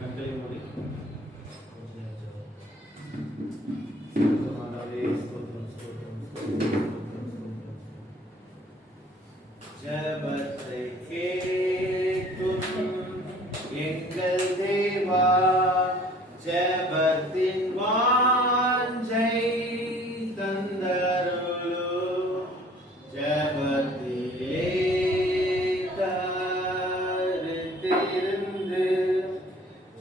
கண்களை மூடி ஜெபத்தை கேட்கும் எங்கள் தேவா, ஜெபத்தின் வாஞ்சை தந்தருளு, ஜெபத்திலே கருத்திருந்து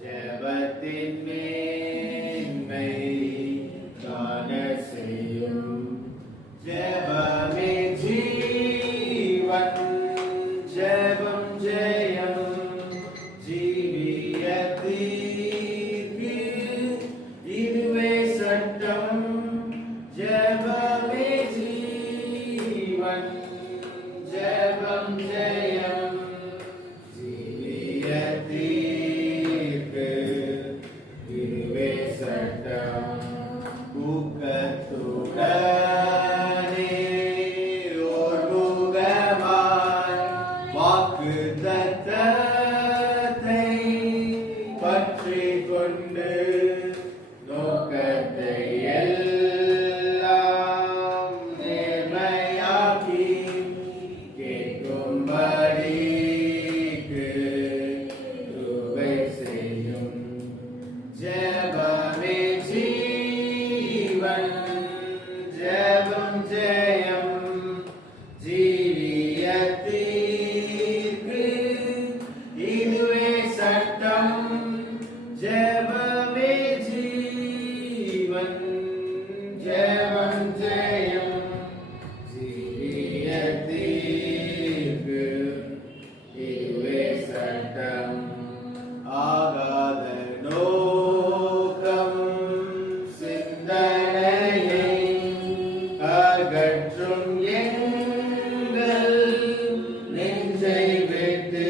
ஜெபத்தின் மேன்மை காண செய்யும். ஜெபமே ஜீவன், ஜெபம் ஜெயம், ஜீவியத்திற்கு இதுவே சட்டம். ஜெபமே ஜீவன், ஜெபம் ஜெயம், ஜீவியத்திற்கு இதுவே சட்டம். ஊக்கத்துடனே ஓர்முகமாய் வாக்குத்தத்தத்தை பற்றிக் கொண்டு நோக்கத்தை எல்லாம் நேர்மையாக்கி கேட்கும்படிக்கு கிருபை செய்யும். ஜெபமே ஜீவன், ஜெபம் ஜெயம், ஜீவியத்திற்கு இதுவே சட்டம். ஜெபமே ஜீவன், ஜெபம் ஜெயம், ஜீவியத்திற்கு இதுவே சட்டம். ஆகாத நோக்கம் சிந்தனையை அகற்றும் எங்கள் நெஞ்சை விட்டு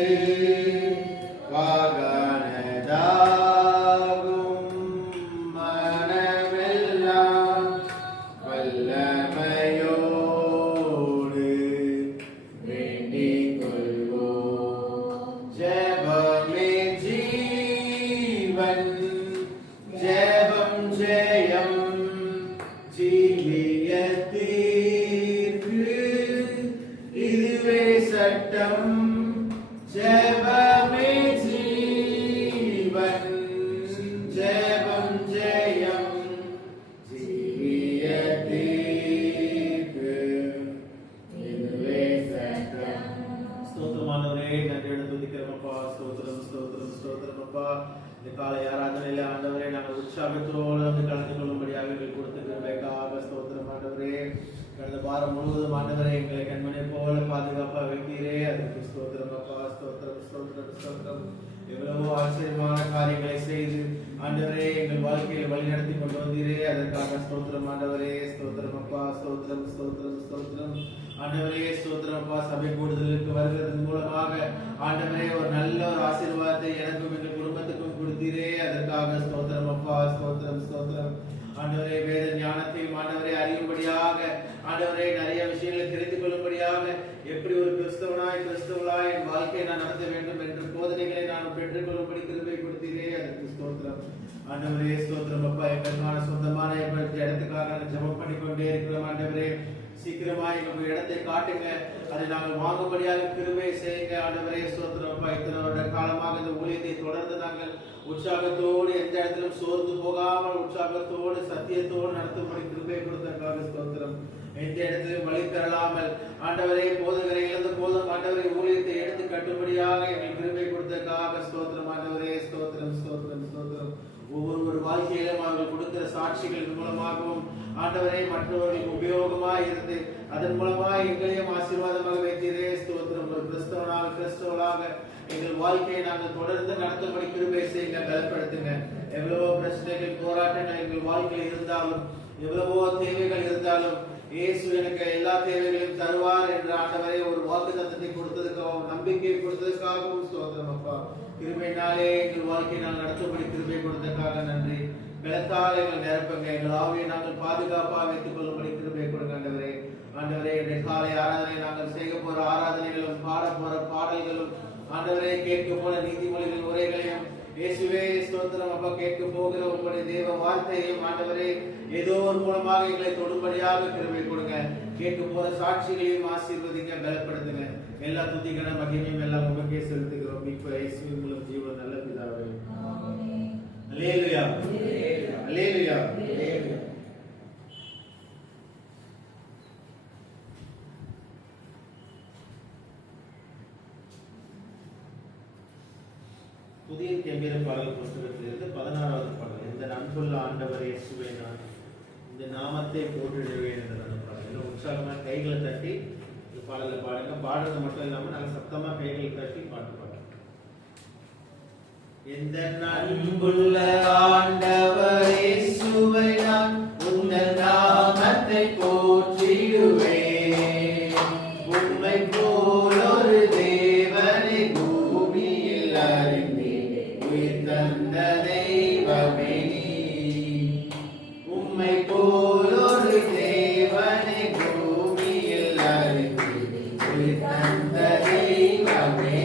வாகானதாகும் மனமெல்லாம் வல்லமையோடு வேண்டிக் கொள்வோம். ஜெபமே ஜீவன், ஜெபம் ஜெயம், ஜீவியத்திற்கு இதுவே சட்டம். ஜெபமே ஜீவன், ஜெபம் ஜெயம், ஜீவியத்திற்கு இதுவே சட்டம். ஸ்தோத்திரமானவரே, நன்றியோடு துதிக்கிறோமப்பா. ஸ்தோத்திரம் ஸ்தோத்திரம் ஸ்தோத்திரம் அப்பா. இந்த காலை ஆராதனையில ஆண்டவரே நாங்கள் உற்சாகத்தோடு வந்து கலந்து கொள்ளும்படியாக எங்களுக்கு கொடுத்து கிருபைக்காக ஸ்தோத்திரம் ஆண்டவரே. கடந்த வாரம் முழுவதும் ஆண்டவரே எங்களை கண்மணி போல பாதுகாப்பாக வைத்தீரே, அதற்கு ஸ்தோத்திரம் அப்பா. ஸ்தோத்திரம் ஸ்தோத்திரம் ஸ்தோத்திரம். எவ்வளவோ ஆச்சரியமான காரியங்களை செய்து ஆண்டவரே எங்கள் வாழ்க்கையில் வழி நடத்தி கொண்டு வந்தீரே, அதற்காக ஸ்தோத்திரம் ஆண்டவரே. ஸ்தோத்திரம் அப்பா. ஸ்தோத்திரம் ஸ்தோத்திரம் ஸ்தோத்திரம் ஆண்டவரே. ஸ்தோத்திரம் அப்பா. சபை கூடுதலுக்கு வருவதன் மூலமாக ஆண்டவரே ஒரு நல்ல ஒரு ஆசீர்வாதத்தை எனக்கும் எங்கள் குடும்பத்துக்கும் கொடுத்தீரே, அதற்காக ஸ்தோத்திரம் அப்பா. ஸ்தோத்திரம் ஸ்தோத்திரம் ஆண்டவரே. வேத ஞானத்தையும் ஆண்டவரே அறியும்படியாக ஆண்டவரே நிறைய விஷயங்களை தெரிந்து கொள்ளும்படியாக எப்படி ஒரு கிறிஸ்தவளாய் என் வாழ்க்கையை நான் நடத்த வேண்டும் என்ற போதனைகளை நான் பெற்றுக் கொள்ளும்படி கிருபை கொடுத்தீரே, அதற்கு ஸ்தோத்திரம் ஆண்டவரே. ஸ்தோத்திரம் அப்பா. எங்களுக்கான சொந்தமான இடத்துக்காக ஜெபம் பண்ணிக்கொண்டே இருக்கிறோம் ஆண்டவரே. சீக்கிரமா எங்களுக்கு இடத்தை காட்டுங்க, அதை நாங்கள் வாங்கும்படியாக கிருபை செய்யுங்க ஆண்டவரே. ஸ்தோத்திரம் அப்பா. இத்தனை வருட காலமாக இந்த ஊழியத்தை தொடர்ந்து நாங்கள் உற்சாகத்தோடு எந்த இடத்திலும் சோர்ந்து போகாமல் உற்சாகத்தோடு சத்தியத்தோடு நடத்தும்படி கிருபை கொடுத்ததற்காக ஸ்தோத்திரம். எந்த இடத்திலும் வழி பெறலாமல் ஆண்டவரே போதகரை இழந்த போதும் ஆண்டவரை ஊழியத்தை எடுத்து கட்டும்படியாக எங்கள் கிருபை கொடுத்ததற்காக ஸ்தோத்திரம் ஆண்டவரே. ஸ்தோத்திரம் ஸ்தோத்திரம் ஸ்தோத்திரம். ஒவ்வொரு வாழ்க்கையிலும் அவர்கள் கொடுக்கிற சாட்சிகள் மூலமாகவும் ஆண்டவரை மற்றவர்களுக்கு உபயோகமாய் இருந்து அதன் மூலமாக எங்களையும் ஆசீர்வாதமாக வைத்தீரே. ஸ்தோத்திரம். ஒரு கிறிஸ்தவளாக எங்கள் வாழ்க்கையை நாங்கள் தொடர்ந்து நடத்தும்படி கிருபை செய்யுங்க, பலப்படுத்துங்க. எவ்வளவோ பிரச்சனைகள் போராட்டங்கள் எங்கள் வாழ்க்கையில் இருந்தாலும், எவ்வளவோ தேவைகள் இருந்தாலும் இயேசு எனக்கு எல்லா தேவைகளையும் தருவார் என்ற ஆண்டவரே ஒரு வாக்குத்தத்தத்தை கொடுத்ததுக்காகவும் நம்பிக்கை கொடுத்ததுக்காகவும் ஸ்தோத்திரம் அப்பா. கிருபையினாலே எங்கள் வாழ்க்கையை நாங்கள் நடத்தும்படி கிருபை கொடுத்ததுக்காக நன்றி. பலத்தால் எங்கள் நிரப்புங்க, எங்கள் ஆவியை நாங்கள் பாதுகாப்பாக வைத்துக் கொள்ளும்படி கிருபை கொடுங்க ஆண்டவரே. ஆண்டவரே, காலை ஆராதனை நாங்கள் செய்ய போற ஆராதனைகளும் பாட போற பாடல்களும் ஆண்டவரே கேட்க போன நீதிமொழிகள் உரைகளையும் இயேசுவே ஸ்தோத்திரம் அப்பா கேட்க போகிற உங்களுடைய தேவ வார்த்தையையும் ஆண்டவரே ஏதோ ஒரு மூலமாக எங்களை தொடும்படியாக கிருபை கொடுங்க. கேட்க போற சாட்சிகளையும் ஆசீர்வதிங்க, பலப்படுத்துங்க. எல்லா துதிகன மகிமையும் எல்லாம் உங்களுக்கே செலுத்துகிறோம். இப்ப இயேசுவின் மூலம் ஜீவன் நல்ல பிதாவே. அல்லேலூயா அல்லேலூயா அல்லேலூயா. புதிய கெம்பீர பாடல் புஸ்தகத்திலிருந்து 16வது பாடல். இந்த அன்புள்ள ஆண்டவர் இயேசுவே நான் இந்த நாமத்தை போற்றிடுவேன் என்ற பாடல். உற்சாகமா கைகளை தட்டி இந்த பாடலை பாடுங்க. பாடுறது மட்டும் இல்லாம நல்ல சத்தமா கைகளை தட்டி பாட்டு பாடுங்க. இந்த அன்புள்ள ஆண்டவர் இயேசுவே நான் உங்கள் நாமத்தை போற்றிடுவேன். உம்மை போல் ஒரு தேவனை பூமியில் அறிந்தேன். உயிர் தந்த தெய்வமே உம்மை போல் ஒரு தேவனை பூமியில் அறிந்தேன். உயிர் தந்த தெய்வமே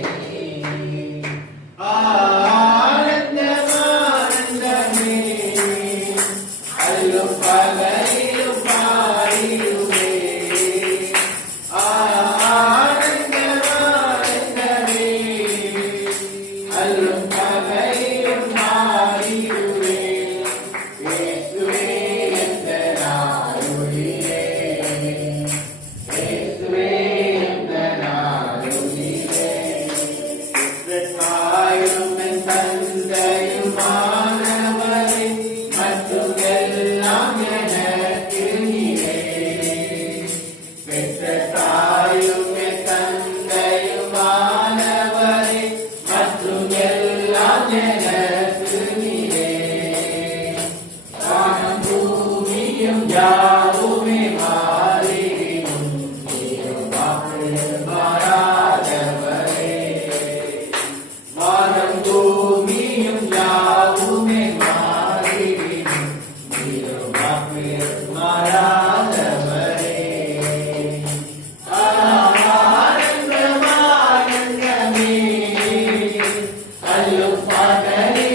Father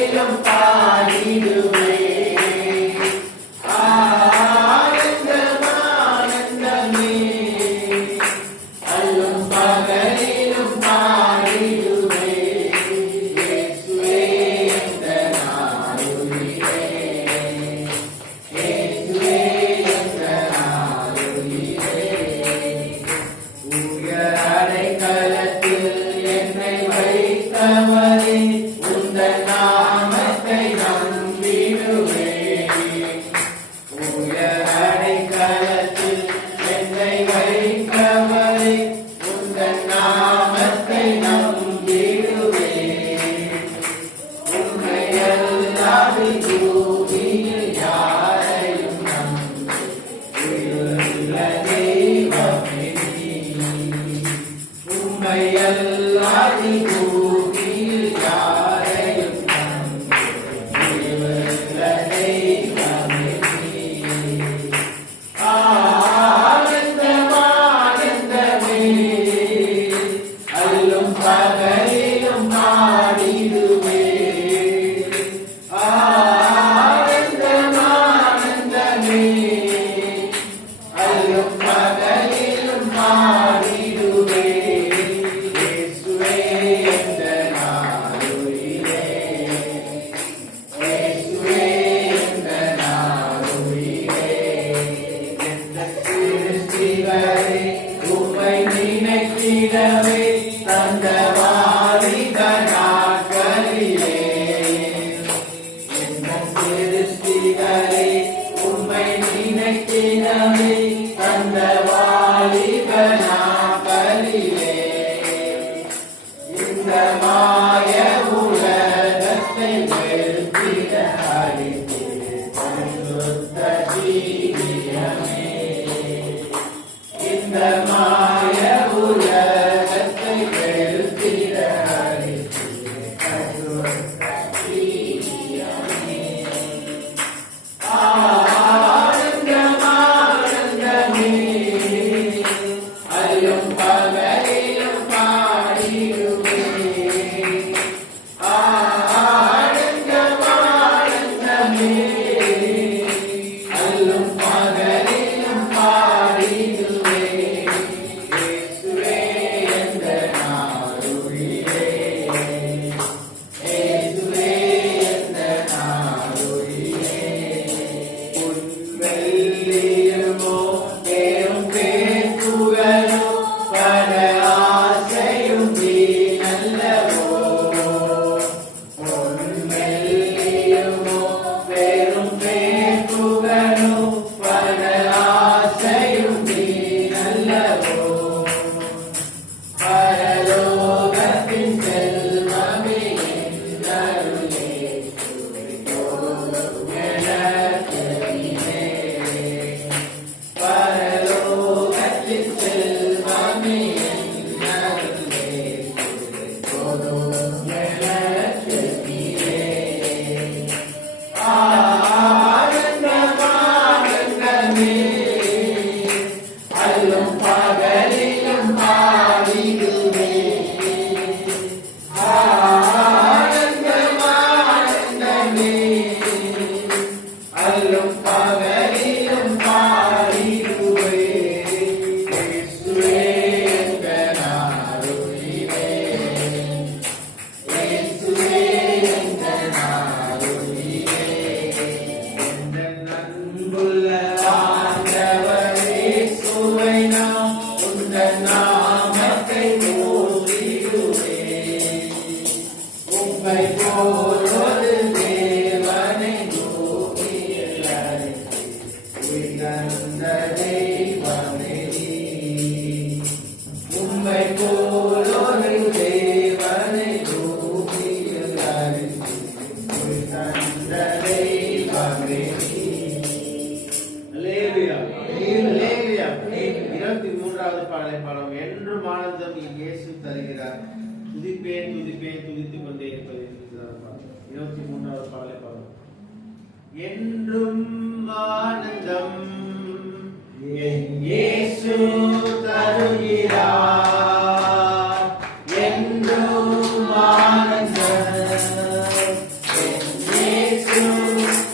உம்மை போல் ஒரு தேவனை பூமியில் உயர்ந்த தெய்வமே உம்மை போல் ஒரு தேவனை பூமியில் உயர்ந்த தெய்வமே. அல்லேலூயா. 23வது பாடலை பாடம். என்றும் ஆனந்தம் இயேசு தருகிறார், துதிப்பேன் துதிப்பேன் துதித்துக் கொண்டே இருப்பது. 23வது பாடலை பாடம். என்றும் ஆனந்தம் என் இயேசு தருகிறார், என்றும் ஆனந்தம் என் இயேசு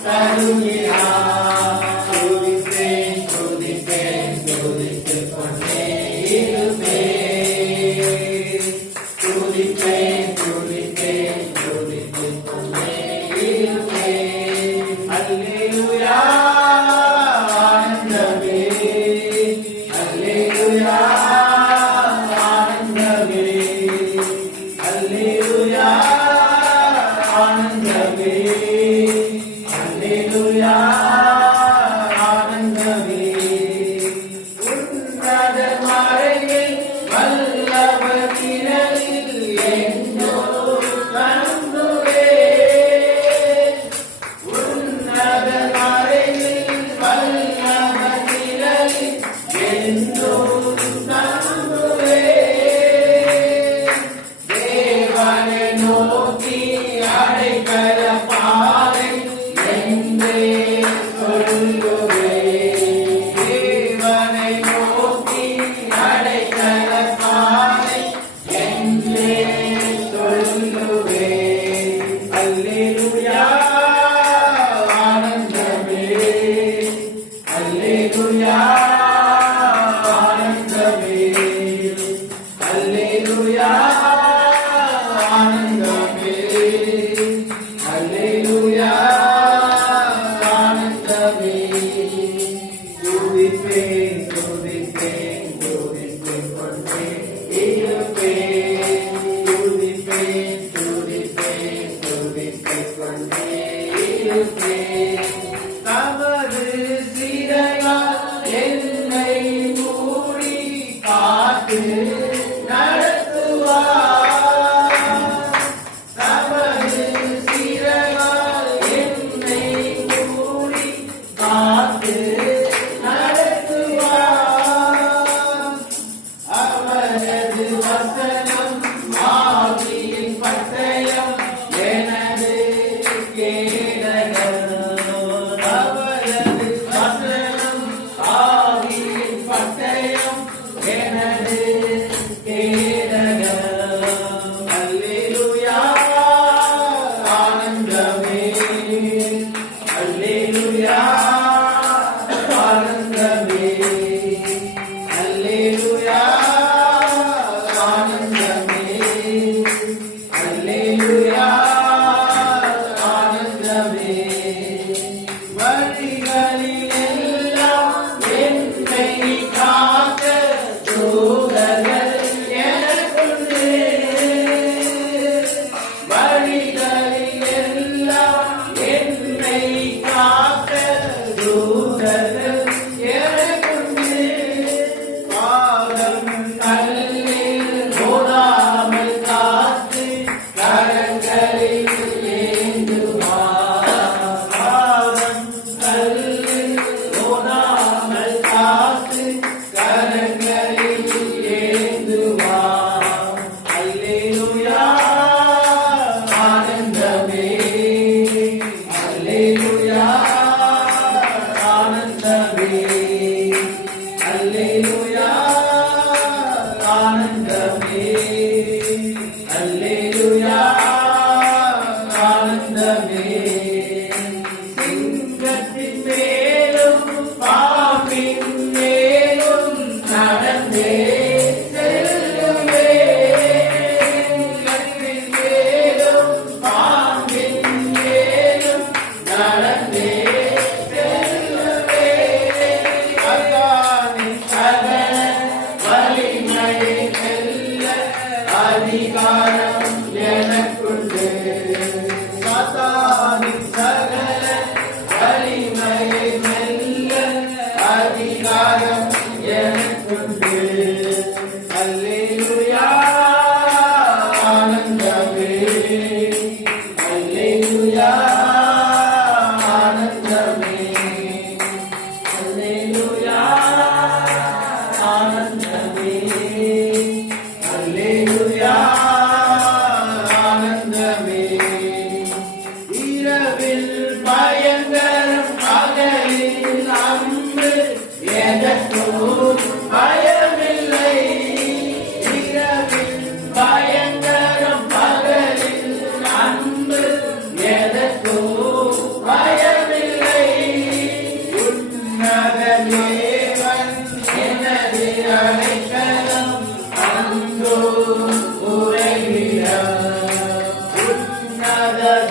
தருகிறார். துதிப்பேன் துதிப்பேன் துதித்துக் கொண்டே இருப்பேன், துதிப்பேன் துதிப்பேன் துதித்துக் கொண்டே இருப்பேன். அல்லேலூயா ஆனந்தமே, அல்லேலூயா ஆனந்தமே, அல்லேலூயா ஆனந்தமே, அல்லேலூயா ஆனந்தமே. உன்னத மறைவில் வல்லவர் திரளில் எங்கோ நம்புவேன், உன்னத மறைவில் வல்லவர் திரளில் எங்கோ நம்புவேன். தேவனை நோக்கி அடைக்கல பாறை என்றே சொல்லுவேன், தேவனை நோக்கி அடைக்கல பாறை என்றே சொல்லுவேன். அல்லேலூயா ஆனந்தமே, அல்லேலூயா ஆனந்தமே, அல்லேலூயா ஆனந்தமே, அல்லேலூயா ஆனந்தமே. துதிப்பேன் துதிப்பேன் துதித்துக் கொண்டே இருப்பேன், துதிப்பேன் துதிப்பேன் துதித்துக் கொண்டே இருப்பேன். தமது சிறையால் என்னை மூடி காத்து நடத்துவார், தமது சிறையால் என்னை மூடி காத்து நடத்துவார். அவரது வசனம் ஆவியின் பட்டயம் எனது கேடகம்,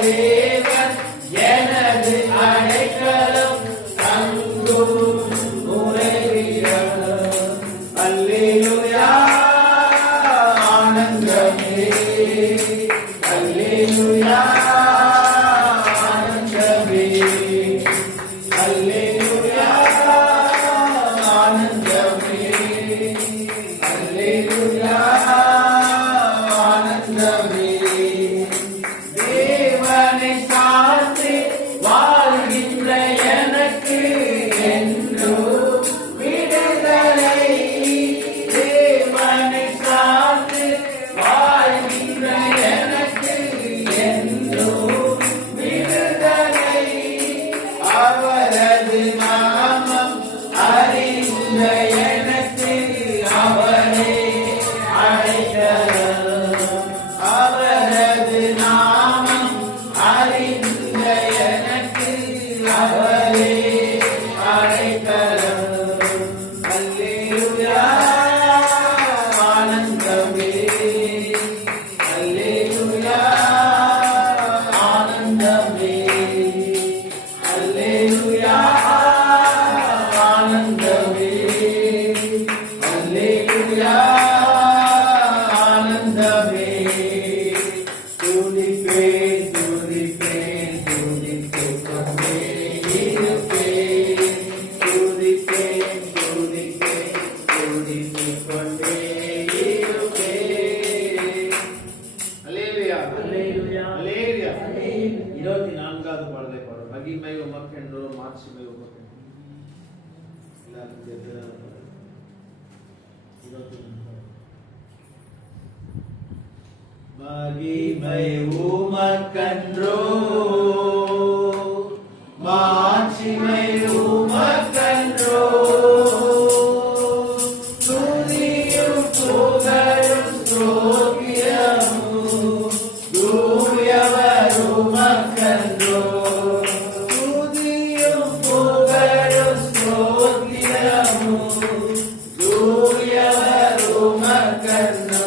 தேவன் எனது அடைக்கலம் தங்கும் உறைவிடம். அல்லேலூயா ஆனந்தமே, அல்லேலூயா ஆனந்தமே, அல்லேலூயா ஆனந்தமே, அல்லேலூயா ஆனந்தமே. தேவனை சார்ந்து வாழ்கின்ற எனக்கு என்றும் விடுதலை. தேவனை சார்ந்து வாழ்கின்ற எனக்கு என்றும் விடுதலை. அவரது நாமம் அறிந்த எனக்கு அவரே அடைக்கலம். அவரது நாமம் அறிந்த எனக்கு அவரே அடைக்கலம். அல்லேலூயா ஆனந்தமே, அல்லேலூயா ஆனந்தமே, அல்லேலூயா ஆனந்தமே, அல்லேலூயா ஆனந்தமே. துதிப்பேன் துதிப்பேன் துதித்துக் கொண்டே இருப்பேன். துதிப்பேன் துதிப்பேன் துதித்துக் கொண்டே இருப்பேன். அல்லேலூயா அல்லேலூயா அல்லேலூயா. 24வது பாடலை பாடுவோம். மகிமை உமக்கென்றோ மாட்சிமை உமக்கென்றோ. எல்லாரும் சேர்ந்து பாடுவோம். 24. மகிமை உமக்கன்றோ மாட்சிமை உமக்கன்றோ. துதியும் புகழும் ஸ்தோத்திரமும் தூயவர் உமக்கன்றோ. துதியும் புகழும் ஸ்தோத்திரமும் தூயவர் உமக்கன்றோ.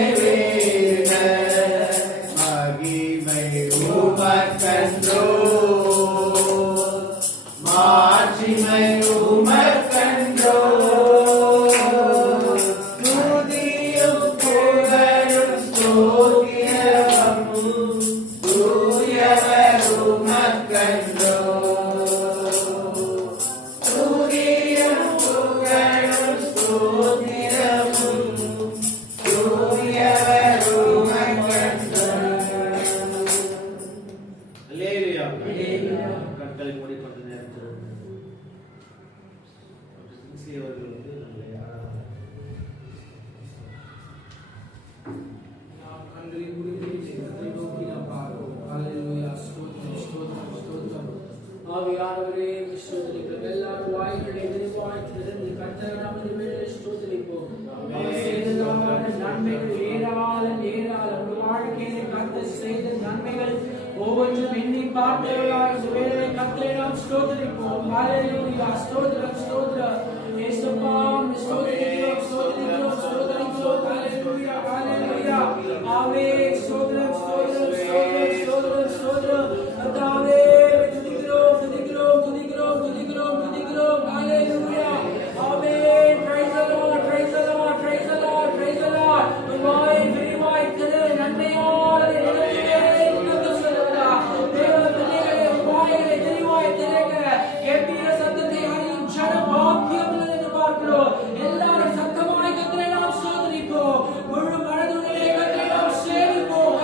நிறைவேறுக. மகிமை உமக்கன்றோ, மாட்சிமை உமக்கன்றோ, துதியும் புகழும் ஸ்தோத்திரமும் தூயவர் உமக்கன்றோ. துதியும் புகழும் ஸ்தோத்திரமும் தூயவர் உமக்கன்றோ. அல்லேலூயா. கண்களை மூடிக்கொண்டு நேரத்தில் அவர்கள் வந்து நம்மளை கண்களை மூடி நோக்கி நாம் பார்ப்போம். அல்லேலூயா. ஸ்தோத்திரம் ஸ்தோத்திரம் ஸ்தோத்திரம். ஆவியானவரே ஸ்தோத்திரிக்கிறோம். எல்லாரும் வாய்களை விரிவாய் திறந்து கர்த்தரை நாமத்தை மேலே ஸ்தோத்திரிப்போம். அவர் செய்ததான நன்மைகள் ஏராளம் ஏராளம். உங்கள் வாழ்க்கையிலே கர்த்தர் செய்த நன்மைகள் ஒவ்வொன்றும் எண்ணி பார்த்தவர்களாக வேலை கர்த்தரை நாம் ஸ்தோத்திரிப்போம். அல்லேலூயா. ஸ்தோத்திரம் ஸ்தோத்திரம். இயேசுப்பா ஸ்தோத்திரிக்கிறோம் ஸ்தோத்திரிக்கிறோம் ஸ்தோத்திரிக்கிறோம். அல்லேலூயா அல்லேலூயா. ஆமென். ஸ்தோத்திரம் ஸ்தோத்திரம் ஸ்தோத்திரம் ஸ்தோத்திரம் ஸ்தோத்திரம். கர்த்தாவே துதிக்கிறோம் துதிக்கிறோம் துதிக்கிறோம் துதிக்கிறோம் துதிக்கிறோம். அல்லேலூயா. ஆமென். praise the Lord praise the Lord praise the Lord praise the Lord. வாய் விரிவாய் திரு நன்மையோடு நிலவிலே நின்று சொல்லுங்க. தேவ பிள்ளைகளே வாய்களை விரிவாய் திறங்க. கெம்பீர சத்தத்தை அறியும் ஜன பாக்கியம் என்று பார்க்கிறோம். எல்லாரும் சத்தமாய் கர்த்தரை நாம் ஸ்தோத்திரிப்போம். முழு மனதுடனே கர்த்தரை நாம் சேவிப்போம்.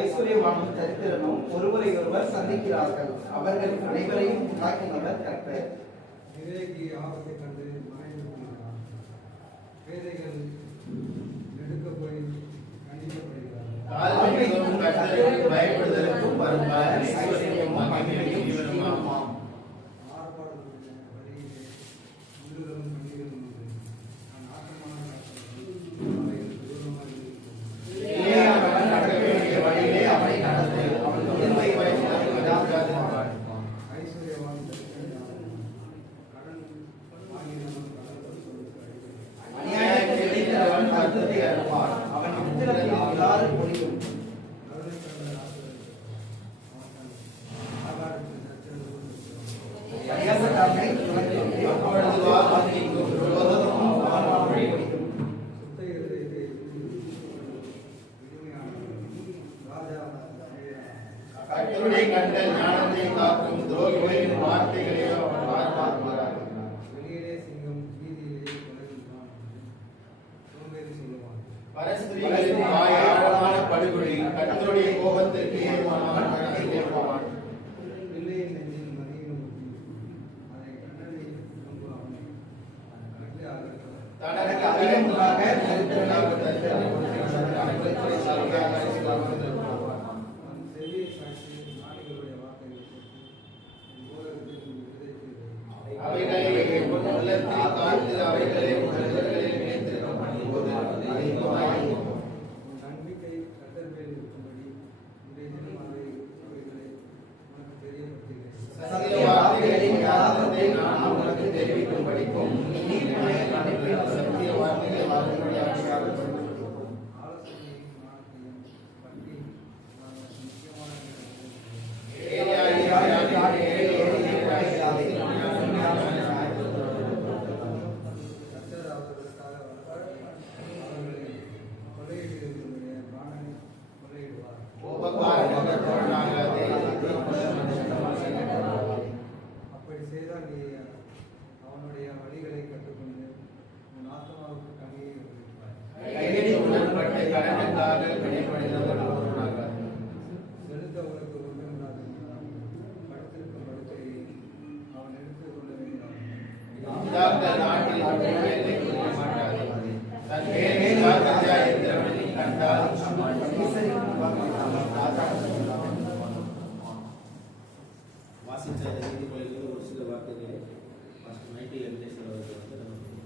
ஐஸ்வர்யவானும் தரித்திரனும் ஒருவரை ஒருவர் சந்திக்கிறார்கள். அவர்கள் அனைவரையும் உண்டாக்கினவர் கர்த்தர். விவேகி ஆபத்தை கண்டு மறைந்து கொள்கிறார். பேதைகள் எடுக்க போய் கண்டிக்கப்படுகிறார்கள். பயப்படுதலுக்கும் வருவார் ஐஸ்வர்யமும் மகிமையும் ஜீவனுமாம். ஆர்ப்பாடுகளுடைய வழியிலே முழுதலும் கண்ணீரும் உண்டு. நான் ஆக்கமான அவைகள் தூரமாக இருக்கும். ஐஸ்வர்யவான் கடன் வாங்கினவன் கடன் கொடுக்க கர்த்தருடைய கண்கள் ஞானத்தை காக்கும், துரோகிகளின் வார்த்தைகளையோ பார்ப்பார்கள். வெளியிலே சிங்கம் வீதியிலே கொலையுண்டான். சோம்பேறி சொல்லுவான். பரஸ்திரிகளின் வாய் ஆழமான படுகொலி, கர்த்தருடைய கோபத்திற்கு ஏதுவான அந்த நாட்டில் அபிஷேகத்தை கொடுக்க மாட்டாது. தன் வேலை ஜாக்கிரதையாக இருக்கிறவனை கண்டால் வாசித்த நீதிமொழிகளில் ஒரு சில வார்த்தைகளை மாஸ்டர் மைக்கேல் வெங்கடேஸ்வரர் அவர்கள் வந்து நமக்கு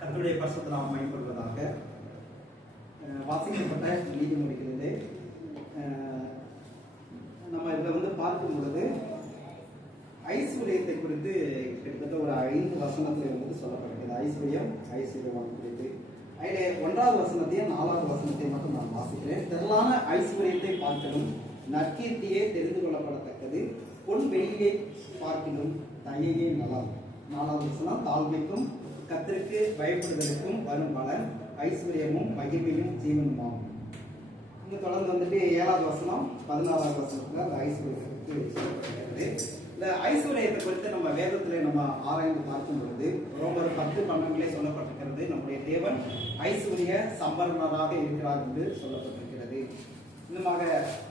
கர்த்தருடைய பரிசுத்த நாமம் மகிமைப்படுவதாக. வாசிக்கப்பட்ட நீதிமொழிகளிலே நம்ம இதில் வந்து பார்க்கும் பொழுது ஐஸ்வர்யத்தை குறித்து கிட்டத்தட்ட ஒரு 5 வசனத்தில் வந்து சொல்லப்படுகிறது. ஐஸ்வர்யம் குறித்து அதிலே 1வது வசனத்தையும் 4வது வசனத்தையும் மட்டும் நான் வாசிக்கிறேன். திரளான ஐஸ்வர்யத்தை பார்க்கணும், நற்கீர்த்தியே தெரிந்து கொள்ளப்படத்தக்கது, பொன் வெளியே பார்க்கணும், தயையே நலம். 4வது வசனம், தாழ்மைக்கும் கர்த்தருக்கு பயப்படுவதற்கும் வரும் பலன் ஐஸ்வர்யமும் மகிமையும் ஜீவனுமாம். இங்க தொடர்ந்து வந்துட்டு 7வது வசனம் 14வது வசனத்துல அந்த ஐஸ்வர்யத்துக்கு சொல்லப்படுகிறது. இந்த ஐஸ்வர்யத்தை குறித்து நம்ம வேதத்திலே நம்ம ஆராய்ந்து பார்க்கும் பொழுது ரோமர் 10:12 சொல்லப்பட்டிருக்கிறது, நம்முடைய தேவன் ஐஸ்வர்ய சம்பரணராக இருக்கிறார் என்று சொல்லப்பட்டிருக்கிறது. இன்னுமாக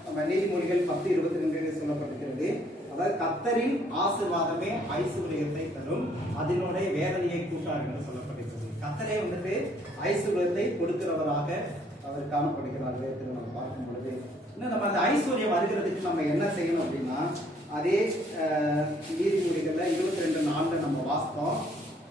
நம்ம நீதிமொழிகள் 10:22 சொல்லப்பட்டிருக்கிறது, அதாவது கர்த்தரின் ஆசீர்வாதமே ஐஸ்வர்யத்தை தரும், அதனுடைய வேதனையை கூட்டார் என்று சொல்லப்பட்டிருக்கிறது. கர்த்தரே வந்துட்டு ஐஸ்வர்யத்தை கொடுக்கிறவராக அவர் காணப்படுகிறார். வேதத்தில் நம்ம பார்க்கும் பொழுது இன்னும் நம்ம அந்த ஐஸ்வர்யம் வருகிறதுக்கு நம்ம என்ன செய்யணும் அப்படின்னா, அதே நீதிமொழிகள்ல 22:4 நம்ம வாசித்தோம்,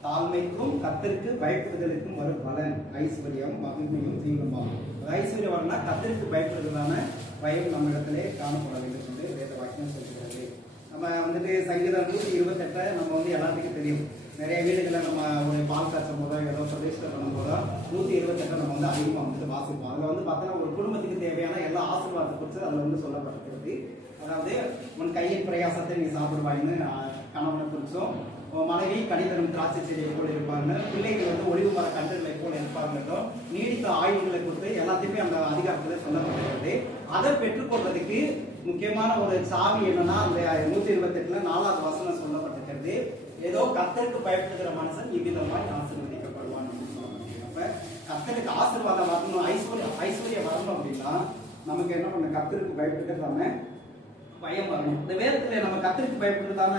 தாழ்மைக்கும் கர்த்தருக்கு பயப்படுதலுக்கும் வரும் பலன் ஐஸ்வர்யம் மகிமையும் ஜீவனுமாம். ஐஸ்வர்யம் வரணும்னா கர்த்தருக்கு பயப்படுவதான பயம் நம்ம இடத்திலே காணப்பட வேண்டும் என்று வேத வாக்கியம் சொல்கிறது. நம்ம வந்துட்டு சங்கீதம் 128 நம்ம வந்து எல்லாத்துக்கும் தெரியும். நிறைய வீடுகளில் நம்ம ஒரு பால் காய்ச்சும் போதோ ஏதோ பிரதேசத்தை பண்ணும் போதோ 128 நம்ம வந்து அதிகமாக வந்துட்டு வாசிப்போம். அதில் வந்து பார்த்தோன்னா ஒரு குடும்பத்துக்கு தேவையான எல்லா ஆசீர்வாதத்தை குறித்து அதில் வந்து சொல்லப்பட்டிருக்கிறது. அதாவது உன் கையின் பிரயாசத்தை நீ சாப்பிடுவாயின்னு கணவனை குறிச்சும், மனைவி கனிதரும் திராட்சை செடியை போல இருப்பாங்க, பிள்ளைகள் வந்து ஒளிவு மர கன்றுகளை போல இருப்பாங்க, நீடித்த ஆயுள்களை கொடுத்து எல்லாத்தையுமே அந்த அதிகாரத்தில் சொல்லப்பட்டிருக்கிறது. அதை பெற்றுக்கொள்வதற்கு முக்கியமான ஒரு சாவி என்னன்னா, அந்த 128 4வது வசனம் சொல்லப்பட்டிருக்கிறது, ஏதோ கர்த்தருக்கு பயப்படுகிற மனுஷன் இவ்விதமாய் ஆசீர்வதிக்கப்படுவான். அப்ப கர்த்தருக்கு ஆசீர்வாதம் வரணும், ஐஸ்வர்யம் வரணும் அப்படின்னா நமக்கு என்ன பண்ண, கர்த்தருக்கு பயப்படுறதான பயம் வரணும். இந்த வேதத்துல நம்ம கர்த்தருக்கு பயப்படுறதான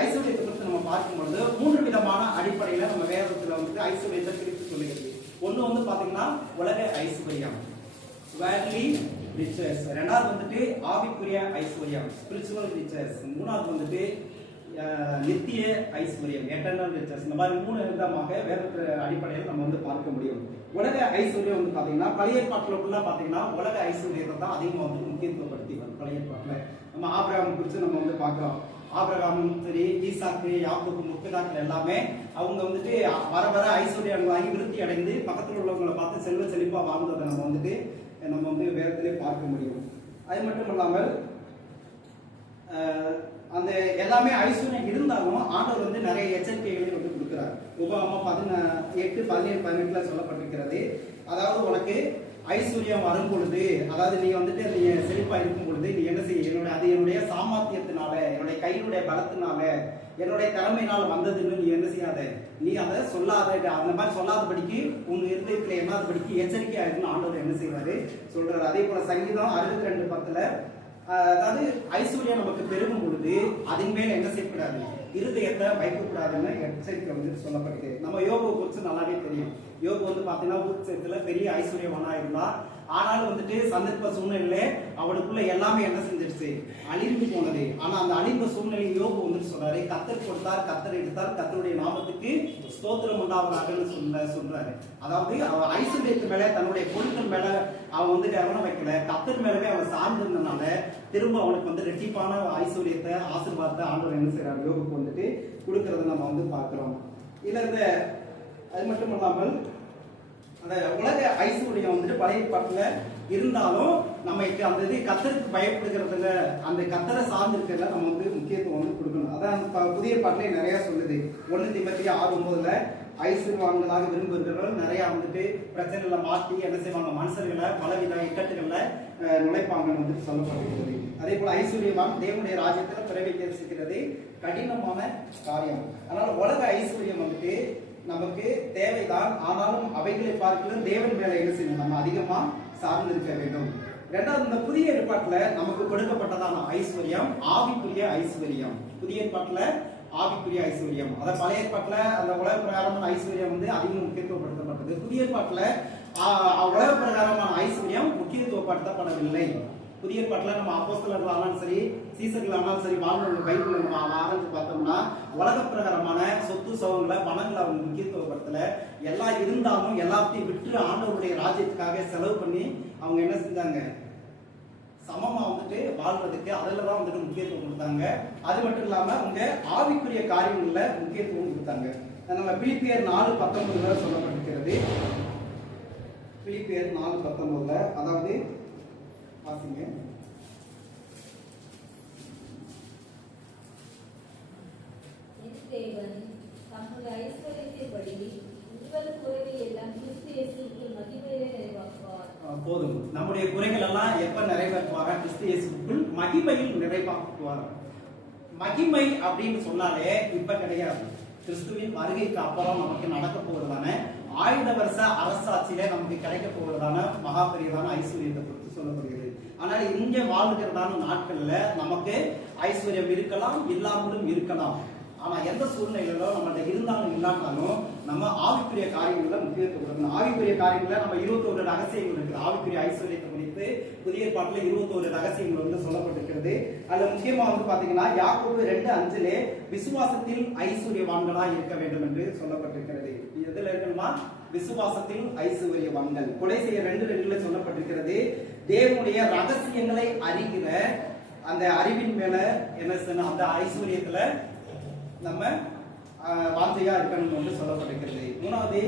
ஐஸ்வர்யத்தை குறித்து நம்ம பார்க்கும்பொழுது 3 விதமான அடிப்படையில நம்ம வேதத்துல வந்து ஐஸ்வர்யத்தை பிரித்து சொல்லுகிறது. ஒண்ணு வந்து பாத்தீங்கன்னா உலக ஐஸ்வர்யம், வேர்லி ரிச்சஸ். 2வது வந்துட்டு ஆவிக்குரிய ஐஸ்வர்யம், ஸ்பிரிச்சுவல் ரிச்சஸ். 3வது வந்துட்டு நித்திய ஐஸ்வர்யம், எட்டர்னல் ரிச்சஸ். இந்த மாதிரி 3 விதமாக வேதத்துல அடிப்படையில் நம்ம வந்து பார்க்க முடியும். உலக ஐஸ்வர்யம் வந்து பாத்தீங்கன்னா பழைய ஏற்பாட்டுல பாத்தீங்கன்னா உலக ஐஸ்வர்யத்தை தான் அதிகமாக வந்து முக்கியத்துவப்படுத்தி வரும். பழைய ஏற்பாட்டுல நம்ம ஆபிரகாம் குறித்து நம்ம வந்து பார்க்கிறோம். ஆபிரகாமும் சரி, ஈசாக்கு, யாக்கோபு, முற்பிதாக்கள் எல்லாமே அவங்க வந்துட்டு வர வர ஐஸ்வர்யம் வாங்கி விருத்தி அடைந்து பக்கத்தில் உள்ளவங்களை பார்த்து செல்வ செழிப்பா வாழ்ந்ததை நம்ம வந்து வேதத்திலே பார்க்க முடியும். அது மட்டும் இல்லாமல் அந்த எல்லாமே ஐஸ்வர்யம் இருந்தாலும் ஆண்டவர் வந்து நிறைய எச்சரிக்கைகளை வந்து கொடுக்கிறார். உபாகமம் 18, 17, 18 சொல்லப்பட்டிருக்கிறது, அதாவது உனக்கு ஐஸ்வர்யம் வரும் பொழுது, அதாவது நீ வந்துட்டு நீ செழிப்பா இருக்கும் பொழுது நீ என்ன செய்ய, என்னுடைய சாமர்த்தியத்தினால, என்னுடைய கையினுடைய பலத்தினால, என்னுடைய திறமையினால் வந்ததுன்னு நீ என்ன செய்யாத, நீ அதை சொல்லாத, அந்த மாதிரி சொல்லாதபடிக்கு உங்க இருதயத்துல என்னாதபடிக்கு எச்சரிக்கையா இருக்குன்னு ஆண்டவர் என்ன செய்வாரு சொல்றாரு. அதே போல சங்கீதம் 62:10 அதாவது ஐஸ்வர்யம் நமக்கு பெருகும் பொழுது அதன் மேல என்ன செய்யக்கூடாது, இருதயத்தை வைக்கக்கூடாதுன்னு எச்சரிக்கை வந்து சொல்லப்படுகிறது. நம்ம யோபு குறித்து நல்லாவே தெரியும். யோபு வந்து பாத்தீங்கன்னா ஊர்ச்சத்துல பெரிய ஐஸ்வர்யவனா இருந்தா, ஆனாலும் வந்துட்டு சந்தர்ப்ப சூழ்நிலையில அவனுக்குள்ள எல்லாமே என்ன செஞ்சிருச்சு, அழிந்து போனது. ஆனா அந்த அழிந்த சூழ்நிலை யோபு வந்துட்டு சொல்றாரு, கர்த்தர் கொடுத்தார், கர்த்தர் எடுத்தார், கர்த்தருடைய நாமத்துக்கு ஸ்தோத்திரம் உண்டாவதாக சொல்றாரு. அதாவது அவன் ஐஸ்வர்யத்து மேல, தன்னுடைய பொருட்கள் மேல அவன் வந்து கவனம் வைக்கல, கர்த்தர் மேலவே அவன் சார்ந்திருந்தனால திரும்ப அவனுக்கு வந்து ரெட்டிப்பான ஐஸ்வர்யத்தை, ஆசீர்வாதத்தை ஆண்டவர் என்ன செய்யறாரு, யோபுக்கு வந்துட்டு கொடுக்கறத நம்ம வந்து பார்க்கிறோம். இல்ல இந்த அது மட்டும் இல்லாமல் அந்த உலக ஐஸ்வர்யம் வந்துட்டு பழைய பாட்டுல இருந்தாலும் நமக்கு அந்த இது கர்த்தருக்கு பயப்படுகிறதுல, அந்த கர்த்தரை சார்ந்து இருக்கிறதுல நம்ம வந்து முக்கியத்துவம் வந்து கொடுக்கணும். அதான் புதிய பாட்டிலே நிறைய சொல்லுது. 1 தீமோத்தேயு 6:9 ஐஸ்வர்யவான்களாக விரும்புகிறவர்கள் நிறைய வந்துட்டு பிரச்சனைகளை மாற்றி என்ன செய்வாங்க, மனுஷர்களை பலவித இக்கட்டுகள்ல நுழைப்பாங்கன்னு வந்துட்டு சொல்லப்பட்டிருக்கிறது. அதே போல ஐஸ்வர்யவான் தேவனுடைய ராஜ்யத்துல பிரவேசிக்கிறது கடினமான காரியம். அதனால உலக ஐஸ்வர்யம் வந்துட்டு நமக்கு தேவைதான், ஆனாலும் அவைகளை பார்க்கலாம் தேவன் மேல என்ன செய்யணும், நம்ம அதிகமா சார்ந்து இருக்க வேண்டும். ரெண்டாவது, இந்த புதிய ஏற்பாட்டுல நமக்கு கொடுக்கப்பட்டதான ஐஸ்வர்யம் ஆவிக்குரிய ஐஸ்வர்யம். புதிய ஏற்பாட்டுல ஆவிக்குரிய ஐஸ்வர்யம். அத பழைய ஏற்பாட்டுல அந்த உலக பிரகாரமான ஐஸ்வர்யம் வந்து அதிகம் முக்கியத்துவப்படுத்தப்பட்டது. புதிய ஏற்பாட்டுல உலக பிரகாரமான ஐஸ்வர்யம் முக்கியத்துவப்படுத்தப்படவில்லை. புதிய ஏற்பாட்டுல நம்ம அப்போஸ்தலர்கள் ஆனாலும் சரி, சீசர்கள் ஆனாலும் சரி, வாழ்ந்த பைபிள் நம்ம ஆராய்ச்சி பார்த்தோம்னா உலக பிரகாரமான சொத்து சுகங்களை பணங்களை அவங்க முக்கியத்துவப்படுத்தல. எல்லாம் இருந்தாலும் எல்லாத்தையும் விட்டு ஆண்டவருடைய ராஜ்யத்துக்காக செலவு பண்ணி அவங்க என்ன செஞ்சாங்க, சமமா வந்துட்டு வாழ்றதுக்கு அதுல தான் வந்துட்டு முக்கியத்துவம் கொடுத்தாங்க. அது மட்டும் இல்லாம அவங்க ஆவிக்குரிய காரியங்கள்ல முக்கியத்துவம் கொடுத்தாங்க. நம்ம பிலிப்பியர் 4:19 சொல்லப்பட்டிருக்கிறது. பிலிப்பியர் 4:19, அதாவது வாசிங்க. தேவன் தம்முடைய ஐஸ்வர்யத்தின்படி உங்கள் குறைவை எல்லாம் கிறிஸ்து இயேசுவுக்குள் மகிமையிலே நிறைவாக்குவார். போதும். நம்முடைய குறைகள் எல்லாம் எப்ப நிறைவேற்றுவாரா? கிறிஸ்து இயேசுவுக்குள் மகிமையில் நிறைவாக்குவார். மகிமை அப்படின்னு சொன்னாலே இப்ப கிடையாது. கிறிஸ்துவின் வருகைக்கு அப்புறம் நமக்கு நடக்க போவதான 1000 வருஷ அரசாட்சியில நமக்கு கிடைக்க போவதான மகா பெரியதான ஐஸ்வர்யத்தை குறித்து சொல்லப்படுகிறது. ஆனால் இங்க வாழ்கிறதான நாட்கள்ல நமக்கு ஐஸ்வர்யம் இருக்கலாம், இல்லாமலும் இருக்கலாம். ஆனா எந்த சூழ்நிலையில நம்மகிட்ட இருந்தாலும் இல்லாட்டாலும் நம்ம ஆவிக்குரிய காரியங்கள்ல முக்கியத்துவம் கொடுக்கணும். ஆவிக்குரிய காரியங்கள்ல நம்ம 21 ரகசியங்கள் இருக்கு. ஆவிக்குரிய ஐஸ்வர்யத்தை குறித்து புதிய ஏற்பாட்டுல 21 ரகசியங்கள் வந்து சொல்லப்பட்டிருக்கிறது. அதுல முக்கியமா வந்து பாத்தீங்கன்னா யாக்கோபு 2:5 விசுவாசத்தில் ஐஸ்வர்யவான்களா இருக்க வேண்டும் என்று சொல்லப்பட்டிருக்கிறது. எதுல இருக்கணுமா? விசுவாசத்தில் ஐஸ்வர்யவான்கள். கொலைசெய்ய 2:2 சொல்லப்பட்டிருக்கிறது. தேவனுடைய ரகசியங்களை அறிகிற அந்த அறிவின் மேல என்ன செய்யணும், அந்த ஐஸ்வர்யத்துல நம்ம வாஞ்சையா இருக்கணும் என்று சொல்லப்பட்டிருக்கிறது. மூணாவது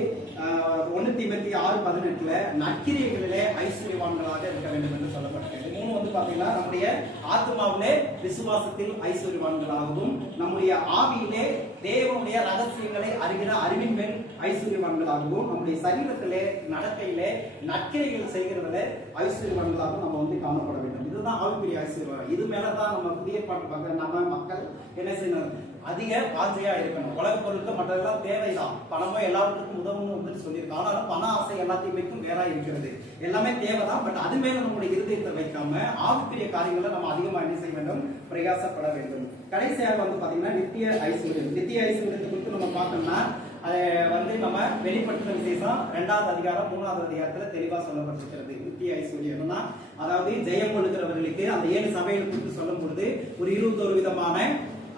1 தீமோத்தேயு 6:18 நற்கிரியைகளிலே ஐஸ்வர்யவான்களாக இருக்க வேண்டும் என்று சொல்லப்பட்டிருக்கிறது. 3 வந்து பாத்தீங்கன்னா நம்முடைய ஆத்மாவிலே விசுவாசத்தில் ஐஸ்வர்யவான்களாகவும், நம்முடைய ஆவியிலே தேவனுடைய ரகசியங்களை அறிகிற அறிவின் மேல் ஐஸ்வர்யவான்களாகவும், நம்முடைய சரீரத்திலே நடக்கையிலே நற்கிரியைகள் செய்கிறதிலே ஐஸ்வர்யவான்களாகவும் நம்ம வந்து காணப்பட வேண்டும். இதுதான் ஆவிக்குரிய ஐஸ்வர்யம். இது மேலதான் நம்ம புதிய பாட்டு பார்க்க நம்ம மக்கள் என்ன செய்யணும், அதிக வாஞ்சையா இருக்கணும். உலக பொருட்கள் மற்றதெல்லாம் தேவைதான், பணமோ எல்லாத்துக்கும் உதவும் வந்து சொல்லியிருக்கோம். ஆனாலும் பண ஆசை எல்லாத்தையும் வேற இருக்கிறது. எல்லாமே தேவைதான். பட் அது மேல நம்முடைய இருதயத்தை வைக்காம ஆவிக்குரிய காரியங்களை நம்ம அதிகமா என்ன செய்ய வேண்டும், பிரயாசப்பட வேண்டும். கடைசியாக வந்து பாத்தீங்கன்னா நித்திய ஐஸ்வர்யம். நித்திய ஐஸ்வர்யத்தை குறித்து நம்ம பார்த்தோம்னா அதை வந்து நம்ம வெளிப்படுத்தின விசேஷம் 2வது அதிகாரம் 3வது அதிகாரத்துல தெளிவா சொல்லப்பட்டிருக்கிறது. நித்திய ஐஸ்வர்யம் அதாவது ஜெயம் கொடுக்கிறவர்களுக்கு அந்த 7 சபைகள் குறித்து சொல்லும் பொழுது ஒரு 21 விதமான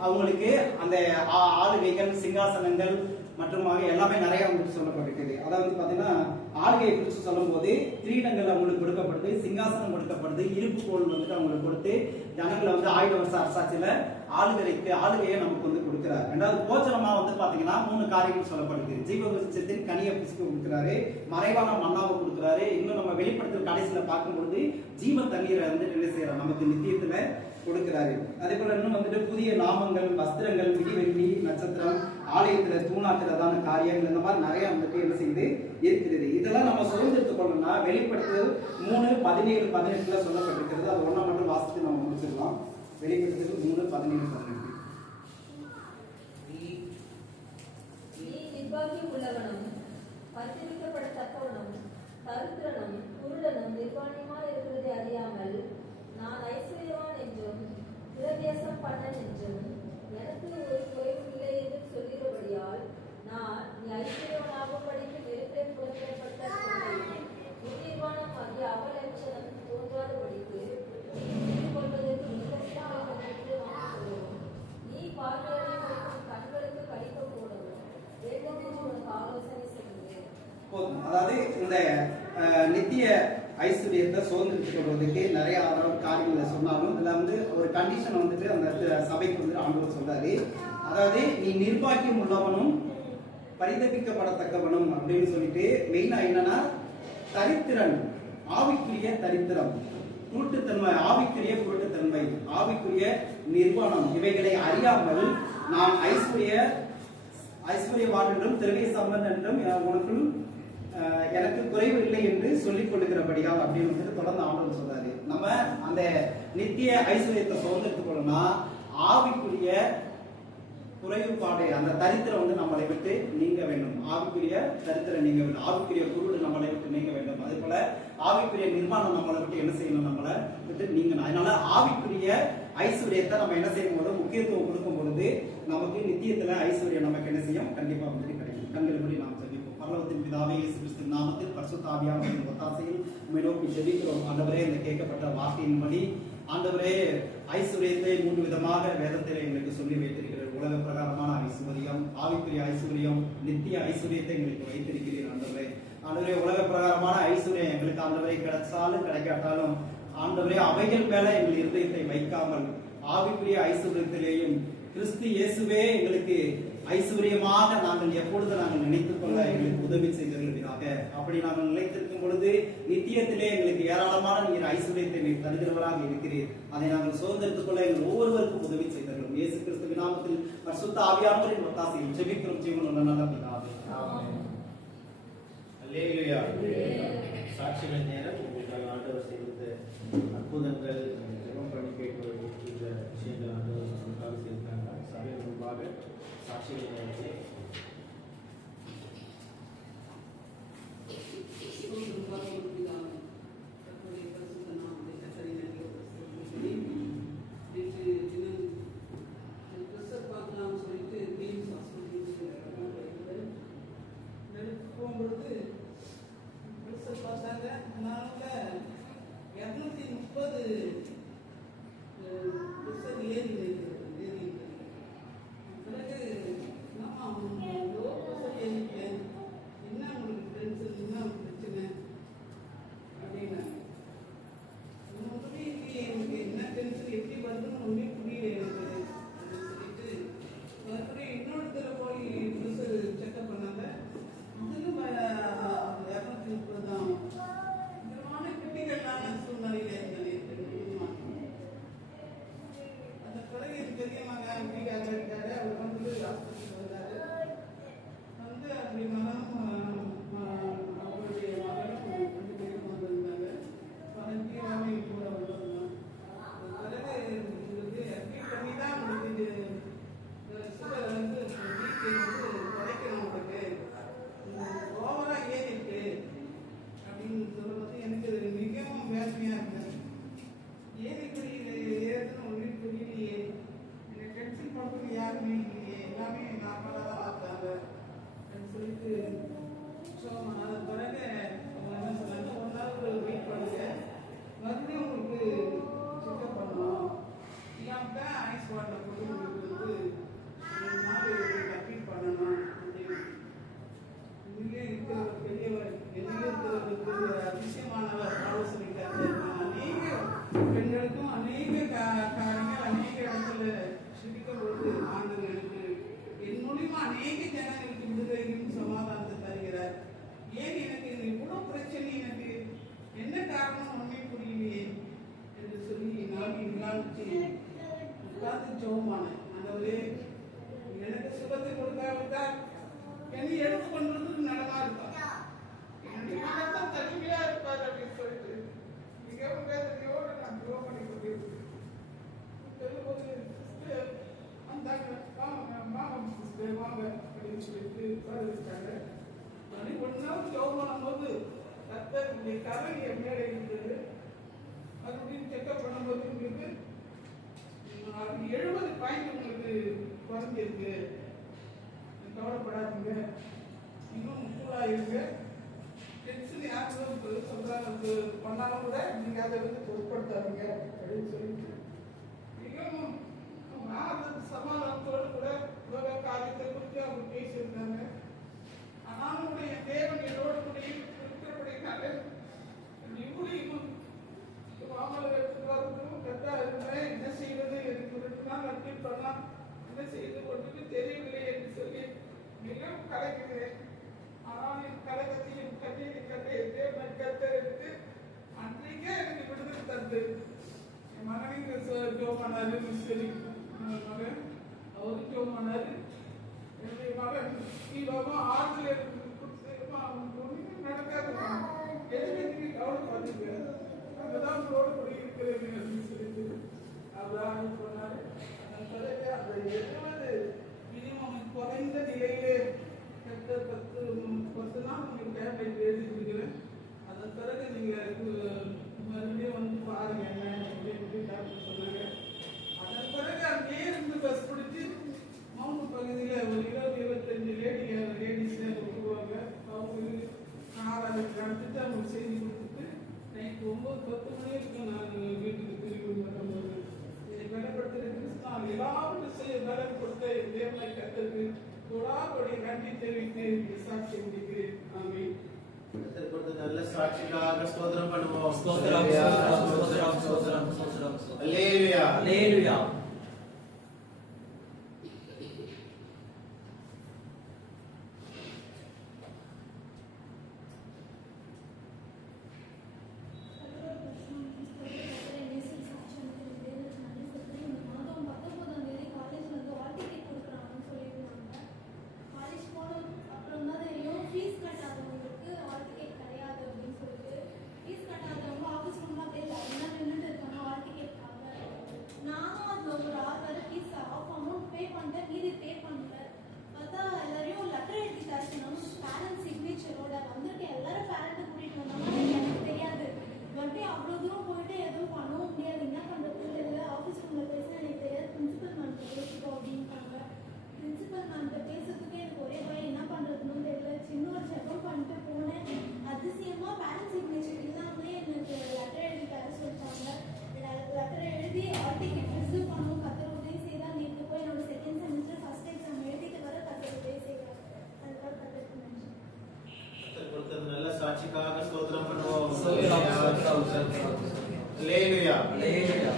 அவங்களுக்கு அந்த ஆளுகைகள், சிங்காசனங்கள் மற்றும் எல்லாமே நிறைய அவங்களுக்கு சொல்லப்பட்டிருக்குது. அதாவது பாத்தீங்கன்னா ஆளுகையை குறித்து சொல்லும் போது கிரீடங்கள் அவங்களுக்கு கொடுக்கப்படுது, சிங்காசனம் கொடுக்கப்படுது, இருப்பு கோல் வந்துட்டு அவங்களுக்கு கொடுத்து ஜனங்களை வந்து 1000 வருஷ அரசாட்சியில ஆளுகையை நமக்கு வந்து கொடுக்கிறார். ரெண்டாவது போச்சனமா வந்து பாத்தீங்கன்னா 3 காரியங்கள் சொல்லப்படுது. ஜீவ விருட்சத்தின் கனியை புசிக்க கொடுக்கிறாரு, மறைவான மன்னாவை கொடுக்கிறாரு, இன்னும் நம்ம வெளிப்படுத்துற கடைசியில பார்க்கும் பொழுது ஜீவ தண்ணீரை வந்து என்ன செய்யறாரு, நமக்கு நித்தியத்துல கொடுக்கிறாரு. அதே போல இன்னும் வந்துட்டு புதிய நாமங்கள், வஸ்திரங்கள், மிதிவெள்ளி, நட்சத்திரம், ஆலயத்துல தூணாக்குறதான காரியங்கள், இந்த மாதிரி நிறைய வந்துட்டு என்ன செய்யுது இருக்கிறது. இதெல்லாம் நம்ம சுதந்திரத்து கொள்ளணும்னா வெளிப்படுத்து 3:17-18 சொல்லப்பட்டிருக்கிறது. அது ஒண்ணா மட்டும் வாசித்து நம்ம முடிச்சிடலாம். வெளிப்படுத்து 3:17-18. நிர்வாகியம் உள்ளவனும் பரிசீலிக்கப்படத்தக்கவனும் தரித்திரனும் குருடனும் நிர்வாணியமாய் இருக்கிறதை அறியாமல் நான் ஐஸ்வர்யவான் என்றும் பிரவேசம் பண்ணன் என்றும் எனக்கு ஒரு குறைவு இல்லை என்று சொல்கிறபடியால் நான் நீ ஐஸ்வர்யவனாகும்படிக்கு நெருப்பை புறப்படப்பட்ட நிர்வாணம் ஆகிய அவலட்சணம் தோன்றாதபடிக்கு கொள்வதற்கு நீ பார்வையாளர் கண்களுக்கு கடிக்க போடவும் வேண்டும் என்று உனக்கு ஆலோசனை செய்கிறேன். அதாவது இந்த நித்திய ஐஸ்வர்யத்தை சுதந்திரத்துக் கொள்வதற்கு நிறைய காரியங்களை சொன்னாலும் இதுல வந்து ஒரு கண்டிஷன் வந்துட்டு அந்த சபைக்கு வந்து ஆண்டவர் சொல்றாரு. அதாவது நீ நிர்வாகியம் உள்ளவனும் பரிதபிக்கப்படத்தக்கவனும் அப்படின்னு சொல்லிட்டு மெயினா என்னன்னா தரித்திரன், ஆவிக்குரிய தரித்திரம், குருட்டுத்தன்மை, ஆவிக்குரிய குருட்டுத்தன்மை, ஆவிக்குரிய நிர்வாணம், இவைகளை அறியாமல் நான் ஐஸ்வர்யவான் என்றும் திரவிய சம்பந்தன் என்றும் உனக்குள் எனக்கு குறைவு இல்லை என்று சொல்லிக் கொள்ளுகிறபடியால் அப்படின்னு வந்துட்டு தொடர்ந்து ஆண்டவர் சொல்றாரு. நம்ம அந்த நித்திய ஐஸ்வர்யத்தை சுதந்திரத்துக் கொள்ளணும்னா ஆவிக்குரிய குறைவுபாடு, அந்த தரித்திரம் வந்து நம்மளை விட்டு நீங்க வேண்டும். ஆவிக்குரிய தரித்திரம் நீங்க வேண்டும், ஆவிக்குரிய குருடு நம்மளை விட்டு நீங்க வேண்டும். வேண்டும். அதே போல ஆவிக்குரிய நிர்மாணம் நம்மளை விட்டு என்ன செய்யணும், நம்மளை விட்டு நீங்கணும். அதனால ஆவிக்குரிய ஐஸ்வர்யத்தை நம்ம என்ன செய்யும் போது முக்கியத்துவம் கொடுக்கும் பொழுது நமக்கு நித்தியத்துல ஐஸ்வர்யம் நமக்கு என்ன செய்யும், கண்டிப்பா வந்துட்டு கிடைக்கும். கண்களை மூடி நாம் ஜெபிப்போம். பரலோகத்தின் பிதாவே, இயேசு கிறிஸ்துவின் நாமத்தில் பரிசுத்த ஆவியானவரின் ஒத்தாசையில் உம்மை நோக்கி ஜெபிக்கிறோம். ஆண்டவரே, இந்த கேட்கப்பட்ட வார்த்தையின்படி ஆண்டவரே ஐஸ்வர்யத்தை 3 விதமாக வேதத்தில் எங்களுக்கு சொல்லி வைத்திருக்கிறார். உலக பிரகாரமான ஐஸ்வர்யம், ஆவிக்குரிய ஐஸ்வர்யம், நித்திய ஐஸ்வர்யத்தை எங்களுக்கு வைத்திருக்கிறீர். ஆண்டவரே, ஆண்டவரே, உலக பிரகாரமான ஐஸ்வர்யம் எங்களுக்கு ஆண்டவரை கிடைச்சாலும் கிடைக்காட்டாலும் ஆண்டவரே அவைகள் மேல எங்கள் இருதயத்தை வைக்காமல் ஆவிக்குரிய ஐஸ்வர்யத்திலேயும் கிறிஸ்து இயேசுவே எங்களுக்கு ஐஸ்வர்யமாக நாங்கள் எப்பொழுது நாங்கள் நினைத்துக் கொள்ள எங்களுக்கு உதவி செய்தீர்களாக. அப்படி நாங்கள் நினைத்திருக்கும் பொழுது நித்தியத்திலே எங்களுக்கு ஏராளமான நீர் ஐஸ்வர்யத்தை நீர் தருகிறவராக இருக்கிறீர். அதை நாங்கள் சுதந்திரத்துக் கொள்ள எங்கள் ஒவ்வொருவருக்கும் உதவி செய்தீர்கள். இயேசு கிறிஸ்துவின் நாமத்தில் பரிசுத்த ஆவியானவரின் ஒத்தாசையில் ஜெபிக்கிறோம். ஜீவனுள்ள நல்ல பிதாவே. ஆமென். அல்லேலூயா. சாட்சிகள் நேரம் உங்களுக்காக ஆண்டவர் செய்த அற்புதங்கள், ஜெபம் பண்ணி கேட்கிற இந்த விஷயங்கள் ஆண்டவர் நமக்காக செய்திருக்காங்க. சபையின் முன்பாக சாட்சிகள் நேரத்தை 10 மணி வரைக்கும் நான் வீட்டுக்கு திரும்பி வரும்போது என்னை பலப்படுத்துகிற கிறிஸ்து நான் எல்லாவற்றையும் செய்ய பலன் கொடுத்த என் தேவனை கர்த்தருக்கு கொடாகொடி நன்றி தெரிவித்து சாட்சி முடிக்கிறேன். ஆமென். கர்த்தர் கொடுத்த நல்ல சாட்சிக்காக ஸ்தோத்திரம் பண்ணுவோம். ஸ்தோத்திரம் ஸ்தோத்திரம் ஸ்தோத்திரம் ஸ்தோத்திரம் ஸ்தோத்திரம். அல்லேலூயா அல்லேலூயா. சாட்சிக்காக ஸ்தோத்திரம் பண்ணுவோம். அல்லேலூயா. அல்லேலூயா.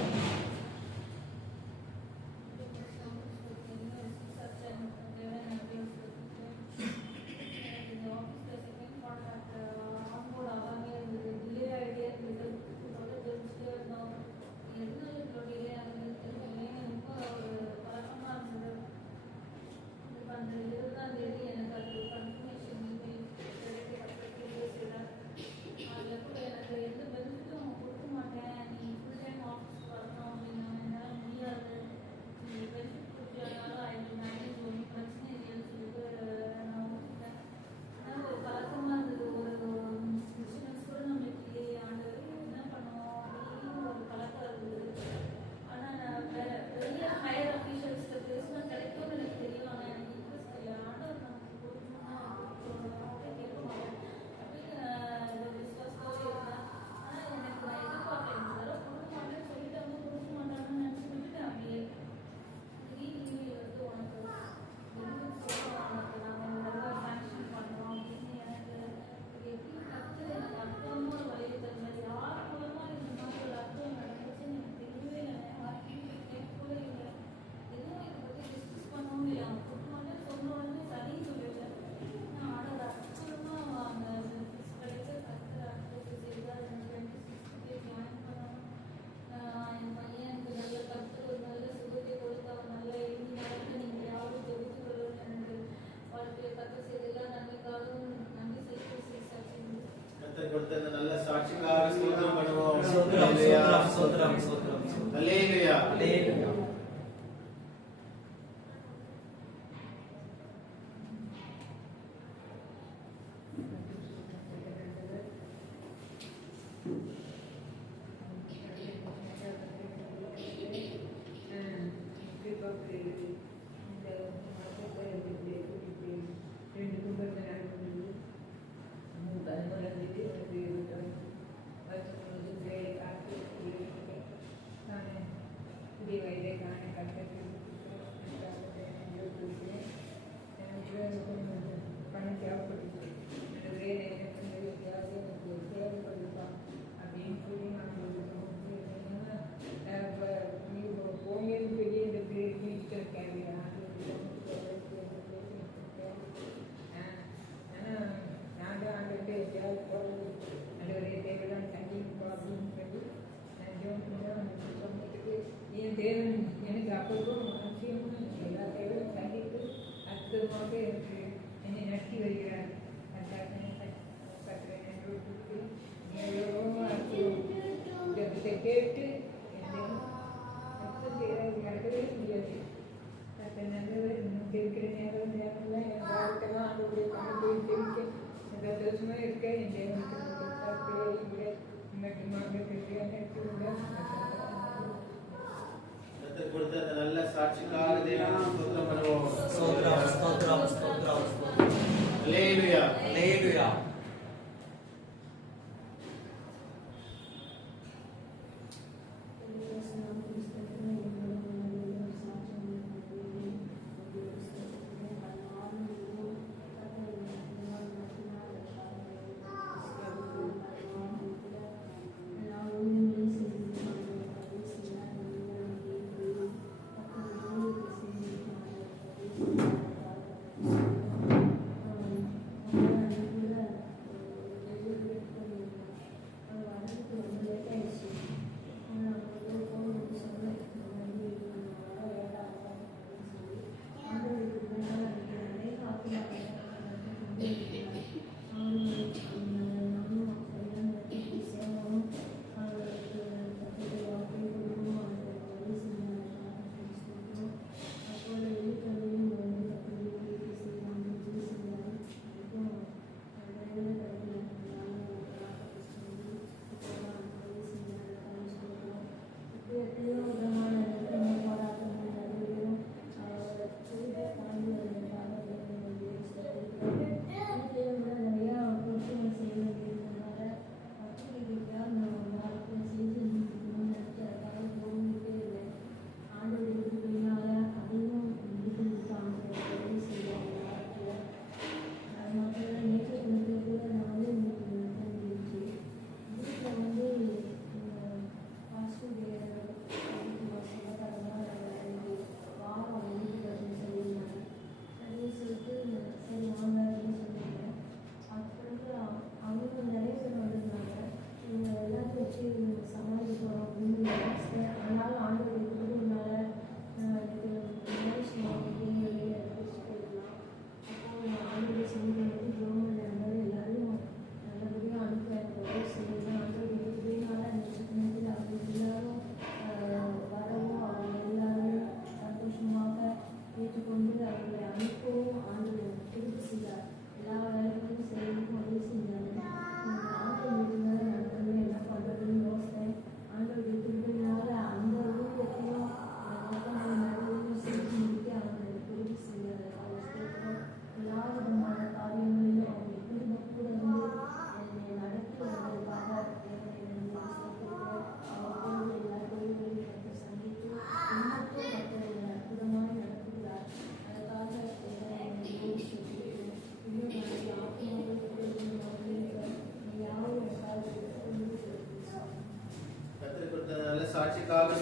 கொடுத்த நல்ல சாட்சிக்காக ஸ்தோத்திரம் பண்ணுவோம். ஸ்தோத்திரம் ஸ்தோத்திரம் ஸ்தோத்திரம் ஸ்தோத்திரம். அல்லேலூயா. அல்லேலூயா. கொடுத்த நல்ல சாட்சிக்காக தேவனுக்கு ஸ்தோத்திரம் பண்ணுவோம். ஸ்தோத்திரம் ஸ்தோத்திரம் ஸ்தோத்திரம் ஸ்தோத்திரம். அல்லேலூயா. அல்லேலூயா.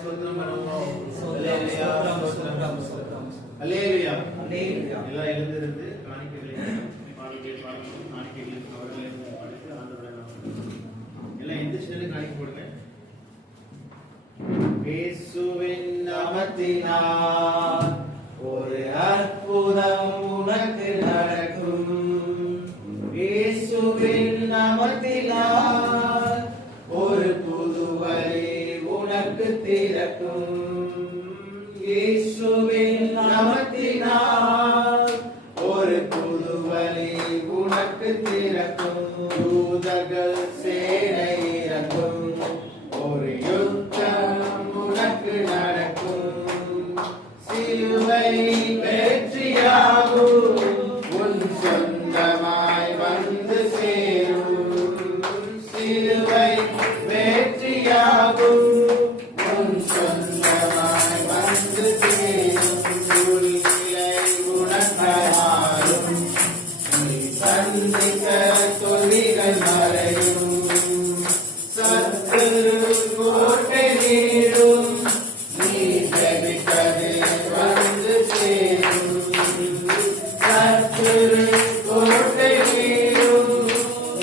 ஸ்தோத்திரம் பண்ணுவோம். ஸ்தோத்திரம், அல்லேலூயா, ஸ்தோத்திரம், ஸ்தோத்திரம். அல்லேலூயா. அல்லேலூயா. எல்லாம் எழுந்திருந்து காணிக்கைகளை பாடணும். காணிக்கைகளுக்கு அவர்களை படித்து ஆண்டவரை நாம் எல்லாம் எந்திரிச்சு காணிக்கை போடுங்க. இயேசுவின் நாமத்தினால் ஒரு அற்புதம் உனக்கு நடக்கும். இயேசுவின் நாமத்தினால் ஒரு புது வழி உனக்கு திறக்கும். இயேசுவின் நாமத்தினால் ஒரு புது வழி உனக்கு திறக்கும். தூதர்கள் சேனை இறக்கும். ஒரு யுத்தம் உனக்கு நடக்கும். சிலுவை வெற்றியாகும். உன் சொந்தமாய் வந்து சேரும். சிலுவை வெற்றியாகும். உன் சொந்தமாய் வந்து சேரும். உன்னிலை உனக்காய் மாறும். நீ சந்திக்க தொல்லிகள் மறையும். சத்துரு கோட்டை நீடும். நீ ஜெபித்தது வந்து சேரும். சத்துரு கோட்டை நீடும்.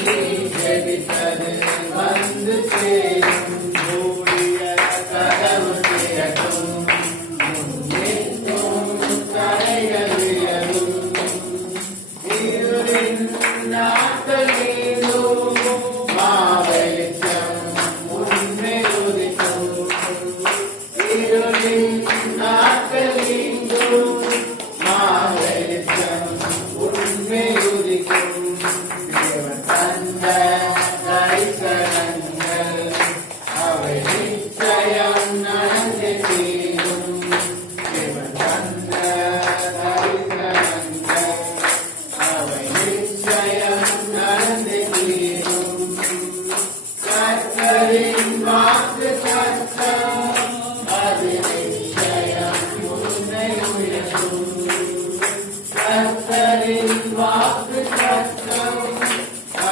நீ ஜெபித்தது வந்து சேரும். மூடிய கதவு திறக்கும். முன்னிற்கும் தடைகள் விலகும். இருளின் நாட்கள் நீங்கும். மாவெளிச்சம் உன்னை உதிக்கும். இருளின் நாட்கள் நீங்கும். மாவெளிச்சம் உன்னை உதிக்கும். தேவன் தந்த தரிசனங்கள் அவை நிச்சயம் நடந்து தீரும். தேவன் தந்த தரிசனங்கள் அவை நிச்சயம் நடந்து தீரும். கர்த்தரின் வாக்கு சத்தம் அது நிச்சயம் உன்னை உயர்த்தும். கர்த்தரின் வாக்கு சத்தம்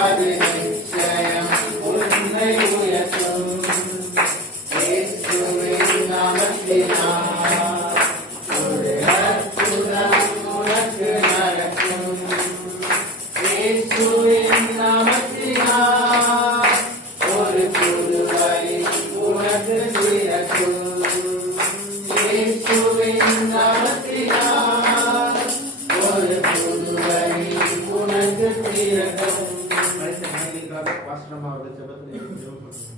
அது நிச்சயம் உன்னை உயர்த்தும். இயேசுவின் நாமத்தினால் ஒரு அற்புதம் உனக்கு நடக்கும். இயேசுவின் நாமத்தினால் ஒரு புது வழி உனக்கு திறக்கும். இயேசுவின் நாமத்தினால் ஒரு புது வழி உனக்கு திறக்கும். பாஸ்டர் அவர்கள் ஜெபத்தில் ஜெபம் பண்ணுங்க.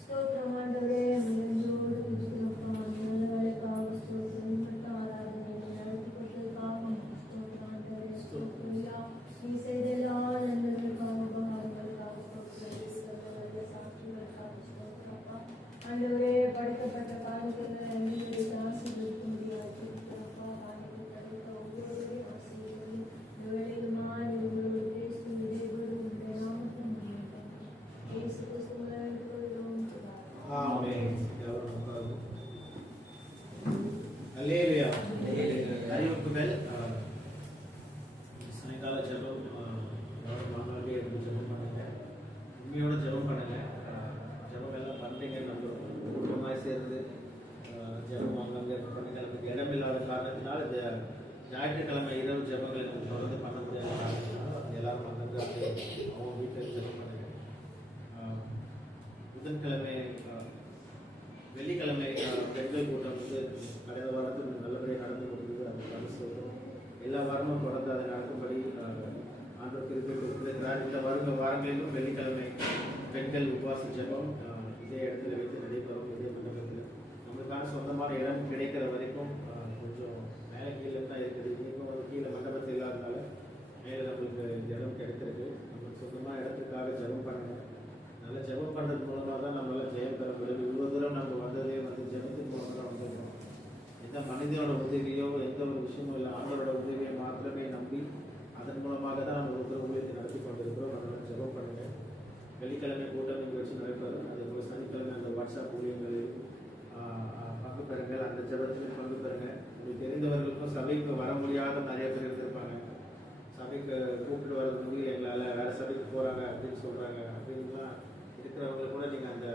ஸ்தோத்திரம் ஆண்டவரே, நன்றோடு துதிக்கிறோம். நல்லவேளைக்காக ஸ்தோத்திரம். உமக்கு ஆராதனை நடத்தி கொடுத்ததற்காக உமக்கு ஸ்தோத்திரம் ஆண்டவரே. ஸ்தோத்திரம்யா. நீ செய்த எல்லா நன்மைகளுக்காக உபகாரங்களுக்காக ஸ்தோத்திரம். நல்ல சாட்சிகளுக்காக ஸ்தோத்திரப்பா. ஆண்டவரே, படைக்கப்பட்ட காலத்தில் எங்களை ஆசீர்வதிக்க முடியாது. ஸ்தோத்திரப்பா. ஆண்டவரே, படைத்த ஒவ்வொருவரையும் ஆசீர்வதி. இந்த வேளையிலுமாய் உங்களோடு பேசும் இடைவெளி உங்களுடைய நாமத்தை முன்னிறுத்தும். இயேசு கிறிஸ்துவின் வேண்டுகோளும் ஆமென். அல்லேலூயா. அறிவிப்புகள் சாயங்கால ஜெபம் மாநாடு எடுத்து ஜெபம் பண்ணுங்க. உண்மையோட ஜெபம் பண்ணுங்க. ஜெபம் எல்லாம் பண்ணுறீங்க நம்புறோம். குடும்பமாக சேர்ந்து ஜெபம் வாங்க பண்ணுங்க. நமக்கு இடம் இல்லாத காரணத்தினால் இந்த ஞாயிற்றுக்கிழமை இரவு ஜெபங்களை நம்ம தொடர்ந்து பண்ண முடியாத காரணத்தினால எல்லாரும் வந்து அவங்க வீட்டில் ஜெபம் பண்ணுங்க. புதன்கிழமை வெள்ளிக்கிழமை பெண்கள் கூட்டம் வந்து கடந்த வாரத்தில் நல்லபடியாக நடந்து கொடுத்தது. அது பரிசுத்தம் எல்லா வாரமும் தொடர்ந்து அதை நடக்கும்படி ஆண்டவர் கிருபை கொடுத்திருக்கிறார். இந்த வாரங்களிலும் வெள்ளிக்கிழமை பெண்கள் உபவாச ஜெபம் இதே இடத்துல வைத்து நடைபெறும். இதே மண்டபத்தில் நம்மளுக்கான சொந்தமான இடம் கிடைக்கிற வரைக்கும் கொஞ்சம் மேலே கீழே தான் இருக்குது. இன்னைக்கும் ஒரு கீழே மண்டபத்தில் இல்லாதனால மேலே நம்மளுக்கு இடம் கிடைக்கிறது. நம்மளுக்கு சொந்தமான இடத்துக்காக ஜெபம் பண்ணுங்க. நல்லா ஜெபம் பண்ணுறது மூலமாக தான் நம்மளால் ஜெயம் பெற முடியும். இவ்வளோ தூரம் நம்ம வந்ததே வந்து ஜெபத்தின் மூலமாக தான் வந்துருக்கோம். எந்த மனிதனோட உதவியோ எந்த ஒரு விஷயமோ இல்லை, ஆண்டவரோட உதவியை மாத்திரமே நம்பி அதன் மூலமாக தான் நம்ம ஒரு ஊழியத்தை நடத்தி கொண்டிருக்கிறோம். அதனால் ஜெபம் பண்ணுங்க. வெள்ளிக்கிழமை கூட்டம் இங்கே வச்சு நடைபெறும். அதே போல் சனிக்கிழமை அந்த வாட்ஸ்அப் ஊழியங்களில் பங்கு பெறுங்கள். அந்த ஜெபத்திலும் பங்கு பெறுங்க. உங்களுக்கு தெரிந்தவர்களுக்கும் சபைக்கு வர முடியாத நிறைய பேர் இருந்திருப்பாங்க. சபைக்கு கூப்பிட்டு வரது முடியல, எங்களால் வேறு சபைக்கு போகிறாங்க அப்படின்னு சொல்கிறாங்க. அப்படின்லாம் இருக்கிறவங்க கூட நீங்கள் அந்த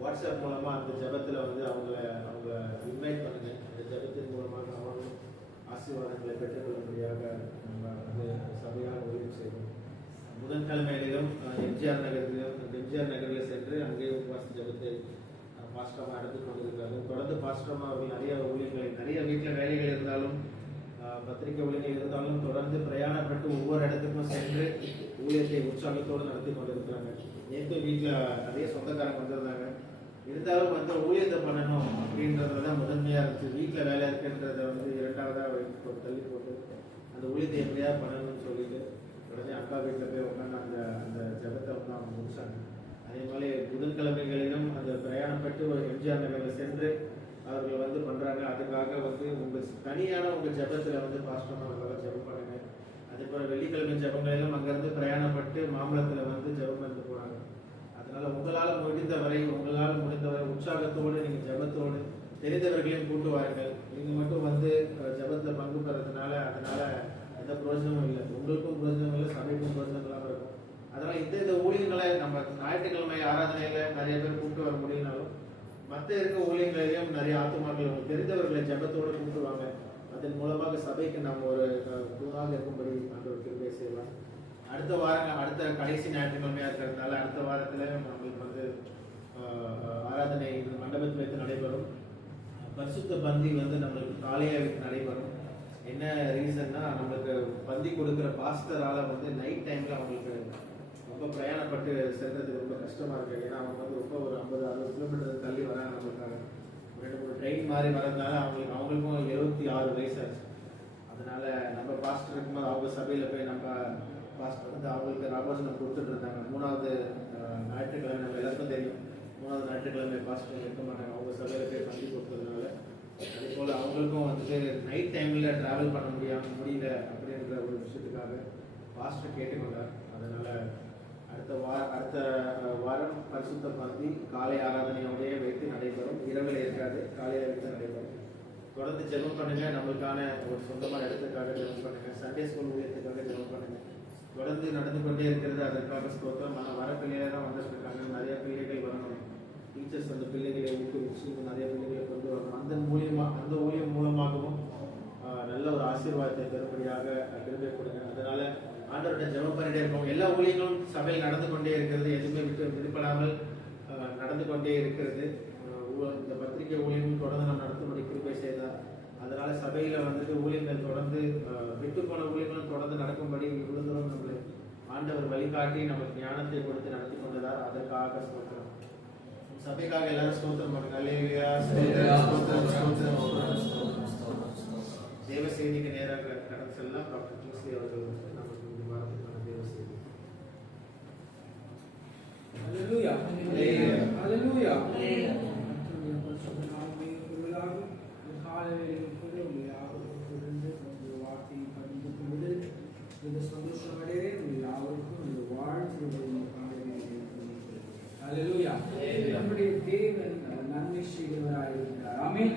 வாட்ஸ்அப் வாட்ஸ்அப் மூலமா அந்த ஜெபத்துல வந்து அவங்க இன்வைட் பண்ணுங்க. அந்த ஜெபத்தின் மூலமாக அவங்களும் ஆசீர்வாதங்களை பெற்றுக்கொள்ளும்படியாக நம்ம வந்து சபையாக ஊழியம் செய்வோம். புதன்கிழமையிலும் எம்ஜிஆர் நகரில் சென்று அங்கே உபவாச ஜெபத்தை பாஸ்டமா நடத்தி கொண்டிருக்கிறார்கள். தொடர்ந்து பாஸ்டமா அவர்கள் நிறைய ஊழியர்களை, நிறைய வீட்டில் வேலைகள் இருந்தாலும் பத்திரிகை ஊழியர்கள் இருந்தாலும் தொடர்ந்து பிரயாணப்பட்டு ஒவ்வொரு இடத்துக்கும் சென்று ஊழியத்தை உற்சாகத்தோடு நடத்தி கொண்டிருக்கிறாங்க. நேற்று வீட்டில் நிறைய சொந்தக்காரங்க வந்திருந்தாங்க. இருந்தாலும் வந்து ஊழியத்தை பண்ணணும் அப்படின்றதுதான் முதன்மையாக இருந்துச்சு. வீட்டில் வேலை இருக்குன்றத வந்து இரண்டாவதாக தள்ளி போட்டு அந்த ஊழியத்தை எப்படியாவது பண்ணணும்னு சொல்லிட்டு உடனே அக்கா வீட்டில் போய் உட்காந்து அந்த ஜபத்தை வந்து அவங்க முடிச்சாங்க. அதே மாதிரி புதன்கிழமைகளிலும் அந்த பிரயாணப்பட்டு எம்ஜிஆர் நகரில் சென்று அவர்கள் வந்து பண்றாங்க. அதுக்காக வந்து உங்க தனியான உங்க ஜபத்துல வந்து பாஸ்டமா அவர்களாக ஜபம் பண்ணுங்க. அதே போல வெள்ளிக்கிழமை ஜபங்களிலும் அங்கிருந்து பிரயாணப்பட்டு மாம்பழத்துல வந்து ஜபம் பண்ணி போறாங்க. அதனால உங்களால் முடிந்தவரை உற்சாகத்தோடு நீங்க ஜபத்தோடு தெரிந்தவர்களையும் கூட்டு வாருங்கள். நீங்க மட்டும் வந்து ஜபத்துல பங்கு பெறதுனால அதனால எந்த பிரயோஜனமும் இல்லை. உங்களுக்கும் பிரயோஜனம் இல்லை, சபைக்கும் பிரயோஜனம் இல்லாம இருக்கும். அதனால இந்த ஊழியர்களை நம்ம ஞாயிற்றுக்கிழமை ஆராதனையில நிறைய பேர் கூப்பிட்டு வர முடியினாலும் மற்ற இருக்க ஊழியர்களையும் நிறைய ஆத்துமாக்கள் தெரிந்தவர்களை ஜபத்தோடு கூப்பிடுவாங்க. அதன் மூலமாக சபைக்கு நம்ம ஒரு தூணாக இருக்கும்படி அந்த ஒரு கிருபை செய்யலாம். அடுத்த கடைசி ஞாயிற்றுக்கிழமையா இருக்கிறதுனால அடுத்த வாரத்துல நம்மளுக்கு வந்து ஆராதனை மண்டபத்தில் வைத்து நடைபெறும். பரிசுத்த பந்தி வந்து நம்மளுக்கு காலையா நடைபெறும். என்ன ரீசன்னா நம்மளுக்கு பந்தி கொடுக்குற பாஸ்டரால வந்து நைட் டைம்ல அவங்களுக்கு ரொம்ப பிரயாணப்பட்டு செல்றது ரொம்ப கஷ்டமா இருக்கு. ஏன்னா அவங்க வந்து ரொம்ப ஒரு 50-60 கிலோமீட்டர் தள்ளி வராங்க. நம்மளுக்காக 2-3 ட்ரெயின் மாதிரி வரதுனால அவங்களுக்கும் 76 வயசு ஆச்சு. அதனால நம்ம பாஸ்டர் இருக்கும்போது அவங்க சபையில போய் நம்ம பாஸ்டர் வந்து அவங்களுக்கு ராபோஜனம் கொடுத்துட்டு இருந்தாங்க. 3வது ஞாயிற்றுக்கிழமை நம்ம எல்லாருக்கும் தெரியும். 3வது ஞாயிற்றுக்கிழமை பாஸ்டர் இருக்க மாட்டாங்க. அவங்க சபையில போய் பந்தி கொடுத்ததுனால அதே போல அவங்களுக்கும் வந்து நைட் டைம்ல டிராவல் பண்ண முடியல அப்படின்ற ஒரு விஷயத்துக்காக பாஸ்டர் கேட்டுக்கொண்டார். அதனால அடுத்த வாரம் பரிசுத்த பந்தி காலை ஆராதனையோடய வைத்து நடைபெறும். இரவில் இருக்காது, காலையில வைத்து நடைபெறும். தொடர்ந்து ஜெபம் பண்ணுங்க. நம்மளுக்கான ஒரு சொந்தமான இடத்துக்காக ஜெபம் பண்ணுங்க. சண்டே ஸ்கூல் ஊழியத்துக்காக ஜெபம் பண்ணுங்க. தொடர்ந்து நடந்து கொண்டே இருக்கிறது. அதற்காக ஸ்தோத்திரம். வர பிள்ளைகளை தான் வந்துட்டு இருக்காங்க. நிறைய பிள்ளைகள் வரணும். டீச்சர்ஸ் அந்த பிள்ளைகளை ஊக்குவிச்சு நிறைய பிள்ளைகளை கொண்டு வரணும். அந்த ஊழியம் மூலமாகவும் நல்ல ஒரு ஆசீர்வாதத்தை பெறும்படியாக கிருபை கொடுங்க. அதனால ஆண்டவர்கிட்ட ஜெபம் பண்ணிட்டே இருக்கோம். எல்லா ஊழியங்களும் சபையில் நடந்து கொண்டே இருக்கிறது. எதுவுமே விடுபடாமல் நடந்து கொண்டே இருக்கிறது. இந்த பத்திரிகை ஊழியங்கள் தொடர்ந்து நாம் நடத்தும்படி கிருபை செய்தார். அதனால சபையில வந்துட்டு ஊழியங்கள் தொடர்ந்து விட்டுப்போன ஊழியங்களும் தொடர்ந்து நடக்கும்படி இவ்வளவு தூரம் நம்மளை ஆண்டவர் வழிகாட்டி நமக்கு ஞானத்தை கொடுத்து நடத்தி கொண்டதார். அதற்காக ஸ்தோத்திரம். சபைக்காக எல்லாரும் ஸ்தோத்திரம் பண்ணுங்க. அல்லேலூயா. தேவ செய்திக்கு நேராக கடந்து செல்லலாம். டாக்டர் ஜோசி அவர்கள் நமக்கு இந்த வாரத்துக்கான தேவ செய்தி. அல்லேலூயா. அல்லேலூயா. காலையில் கூட யாவருக்கும் ஒரு வார்த்தையை பகிர்ந்து கொண்டு இந்த சந்தோஷம் அடையே யாவருக்கும் இந்த வாழ்த்து அல்லேலூயா. நம்முடைய தேவன் நன்மை செய்கிறவராயிருக்கிறார். ஆமென்.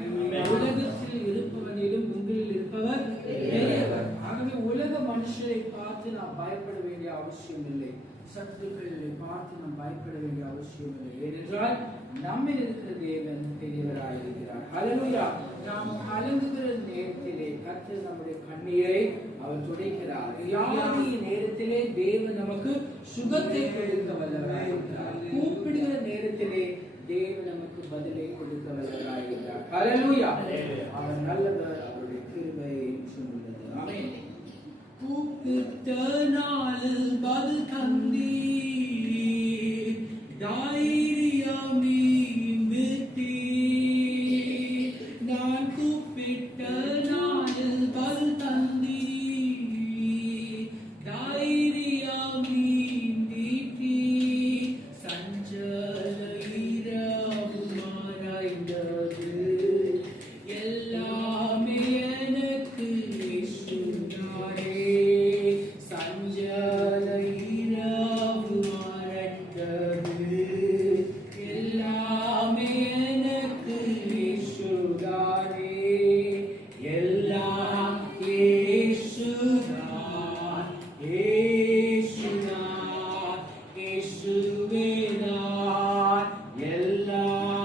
உலகத்தில் இருப்பவனிலும் உங்களில் இருப்பவர் பெரியவர். ஆகவே உலக மனுஷரை பார்த்து நாம் பயப்பட வேண்டிய அவசியம் இல்லை. சத்துக்களை பார்த்து நாம் பயப்பட வேண்டிய அவசியம் இல்லை. ஏனென்றால் நம்மில் இருக்கிற தேவன் பெரியவராயிருக்கிறார். அல்லேலூயா. நாம் கலங்குகிற நேரத்திலே கர்த்தர் நம்முடைய கண்ணீரை அவர் துடைக்கிறார். வியாதி நேரத்திலே தேவன் நமக்கு சுகத்தை கொடுக்க வல்லவராயிருக்கிறார். கூப்பிடுகிற நேரத்திலே தேவன் நமக்கு பதிலை கொடுக்க வல்லவராயிருக்கிறார். அல்லேலூயா. அவர் நல்லவர், அவருடைய கிருபை என்றும் உள்ளது. ஆமென். கூப்பிட்ட நாளில் பதில் தந்தீர், தைரியமே விட்டீர். நான் கூப்பிட்ட நாளில் பதில் தந்தீர், தைரியமே விட்டீர். சஞ்சல இரவு மறைந்தது, எல்லாமே எனக்கு இயேசுதானே. சஞ்சல இரவு மறைந்தது, எல்லாமே எனக்கு இயேசுதானே. எல்லாம் இயேசுதான், இயேசுதான், இயேசுவே நான். எல்லாம்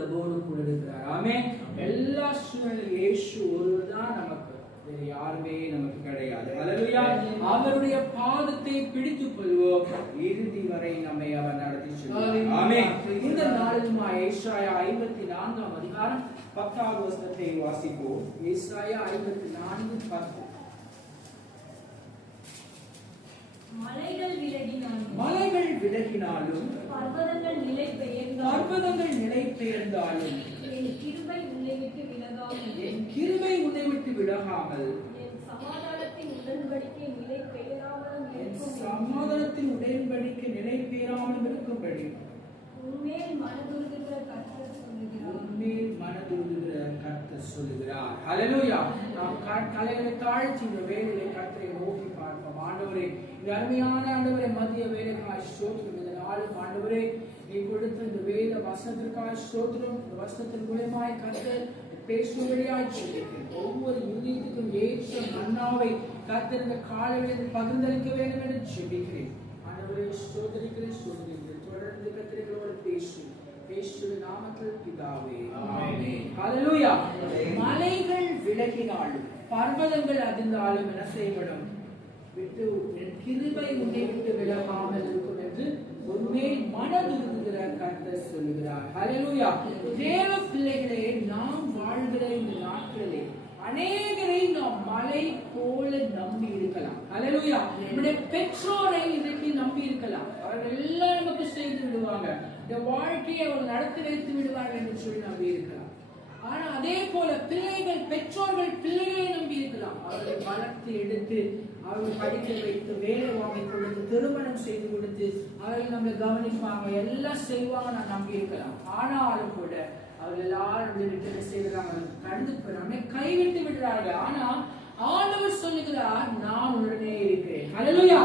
நம்மோடு கூட இருக்கிறார். ஆமென். எல்லா சூழ்நிலையிலும் இயேசு ஒருவர் தான் நமக்கு, வேறு யாருமே நமக்கு கிடையாது. ஹல்லேலூயா. அவருடைய பாதத்தை பிடித்துக் கொள்வோம், இறுதி வரை நம்மை அவர் நடத்தி செல்வார். ஆமென். இந்த நாளிலுமா ஏசாயா 54 அதிகாரம் 10வது வசனத்தை வாசிப்போம். ஏசாயா 54:10. மலைகள் விலகினாலும் பர்வதங்கள் நிலை பெயர்ந்தாலும் என் கிருபை உன்னை விட்டு விலகாமல் என் சமாதானத்தின் உடன்படிக்கை நிலை பெயராமல் இருக்கும்படி உன்மேல் மனதுருகுகிற கர்த்தர் சொல்லுகிறார். ஹல்லேலூயா. நாம் தலைகளை தாழ்த்தி இந்த வேளையிலே கர்த்தரை நோக்கி பார்ப்போம். ஆண்டவரே, இந்த அருமையான ஆண்டவரே, மத்திய வேலைக்காய் ஸ்தோத்திரம். இந்த நாளும் ஆண்டவரே, நீ கொடுத்த இந்த வேத வசனத்திற்காய் ஸ்தோத்திரம். இந்த வசனத்தின் மூலமாய் கர்த்தர் பேசும்படியாய் சொல்லியிருக்கிறேன். ஒவ்வொரு யுகத்துக்கும் ஏற்ற மன்னாவை கர்த்தர் இந்த காலையில் பகிர்ந்தளிக்க வேண்டும் என்று ஜெபிக்கிறேன். ஆண்டவரே, ஸ்தோத்திரிக்கிறேன். தொடர்ந்து கர்த்தர்களோடு பேசு நாமத்தில் பிதாவே. ஆமென். ஹல்லேலூயா. மலைகள் விலகினாலும் பர்வதங்கள் அதிர்ந்தாலும் என்ன செய்யப்படும்? விட்டு என் கிருபை உன்னை விட்டு விலகாமல் இருக்கும் என்று உன்மேல் மனதுருகுகிற கர்த்தர் சொல்லுகிறார். ஹல்லேலூயா. தேவ பிள்ளைகளே, நாம் வாழ்கிற இந்த நாட்களிலே அநேகரை நாம் மலை போல நம்பி இருக்கலாம். ஹல்லேலூயா. நம்முடைய பெற்றோரை இன்றைக்கு நம்பி இருக்கலாம். அவர்கள் எல்லாம் நமக்கு செய்து விடுவாங்க, இந்த வாழ்க்கையை அவர் நடத்தி வைத்து விடுவார்கள் என்று சொல்லி நம்பி இருக்கலாம். ஆனா அதே போல பெற்றோர்கள் பிள்ளைகளை நம்பி இருக்கலாம். அவர்கள் வளர்த்து எடுத்து அவர்கள் படிக்க வைத்து வேலை வாங்கி கொடுத்து திருமணம் செய்து கொடுத்து அவர்கள் நம்மளை கவனிப்பாங்க, எல்லாம் செய்வாங்க நான் நம்பி இருக்கலாம். ஆனாலும் கூட அவர்கள் எல்லாரும் விட்டு செய்கிறாங்க, கடந்து நம்மை கைவிட்டு விடுறார்கள். ஆனா ஆண்டவர் சொல்லுகிறார், நான் உடனே இருக்கிறேன். ஹல்லேலூயா.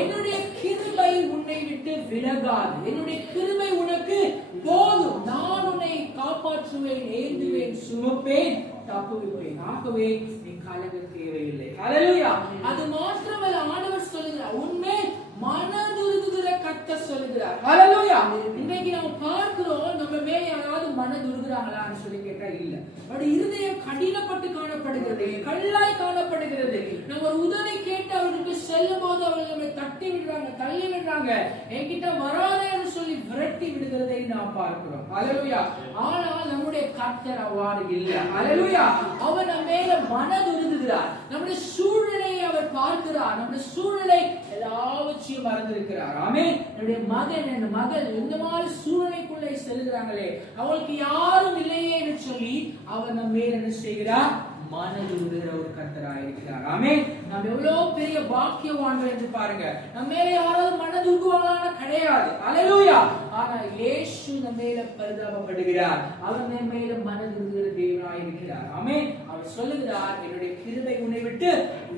என்னுடைய கிருபை உன்னை விட்டு விலகாது, என்னுடைய கிருபை உனக்கு போதும், நான் உன்னை காப்பாற்றுவேன், ஏந்துவேன், சுமப்பேன், தப்புவிப்பேன். ஆகவே நீ கலங்க தேவையில்லை. ஹல்லேலூயா. அது மாத்திரமல்ல, ஆண்டவர் சொல்லுகிறார், உன்னை மனதுருகுகிற கர்த்தர் சொல்லுகிறார். ஹல்லேலூயா. இன்னைக்கு நம்ம பார்க்கிறோம், நம்ம மேல யாராவது மனதுருகுறாங்களான்னு சொல்லி கேட்டா இல்ல. பட் இருதயம் கடினப்பட்டு காணப்படுகிறது, கல்லாய் காணப்படுகிறது. நம்ம ஒரு உதவி கேட்டு அவர்களுக்கு செல்லும் போது அவர்கள் நம்மை தட்டி விடுறாங்க, தள்ளி விடுறாங்க, என்கிட்ட வராதேன்னு சொல்லி விரட்டி விடுகிறதை நாம் பார்க்கிறோம். ஹல்லேலூயா. ஆனால் நம்முடைய கர்த்தர் அவ்வாறு இல்லை. ஹல்லேலூயா. அவர் நம்ம மேல மனதுருகுகிறார், நம்முடைய சூழ்நிலையை அவர் பார்க்கிறார், நம்முடைய சூழ்நிலை எல்லாவற்றையும் மறந்திருக்கிறார். ஆமென். நம்முடைய மகன் என் மகள் இந்த மாதிரி சூழ்நிலைக்குள்ளே செல்கிறாங்களே, அவளுக்கு யாரும் இல்லையே என்று சொல்லி அவர் நம்ம மேல் என்ன செய்கிறார்? மனதுருகிற ஒரு கர்த்தராய் இருக்கிறார். ஆமென். நாம் எவ்வளவு பெரிய பாக்கியவான்கள் என்று பாருங்க. நம்ம மேல யாராவது மனதுருகுவாங்களா? கிடையாது. ஹல்லேலூயா. ஆனா இயேசு நம்ம மேல பரிதாபப்படுகிறார், அவர் நம்ம மேல மனதுருகிற தேவனாய் இருக்கிறார். ஆமென். அவர் சொல்லுகிறார், என்னுடைய கிருபை உன்னை விட்டு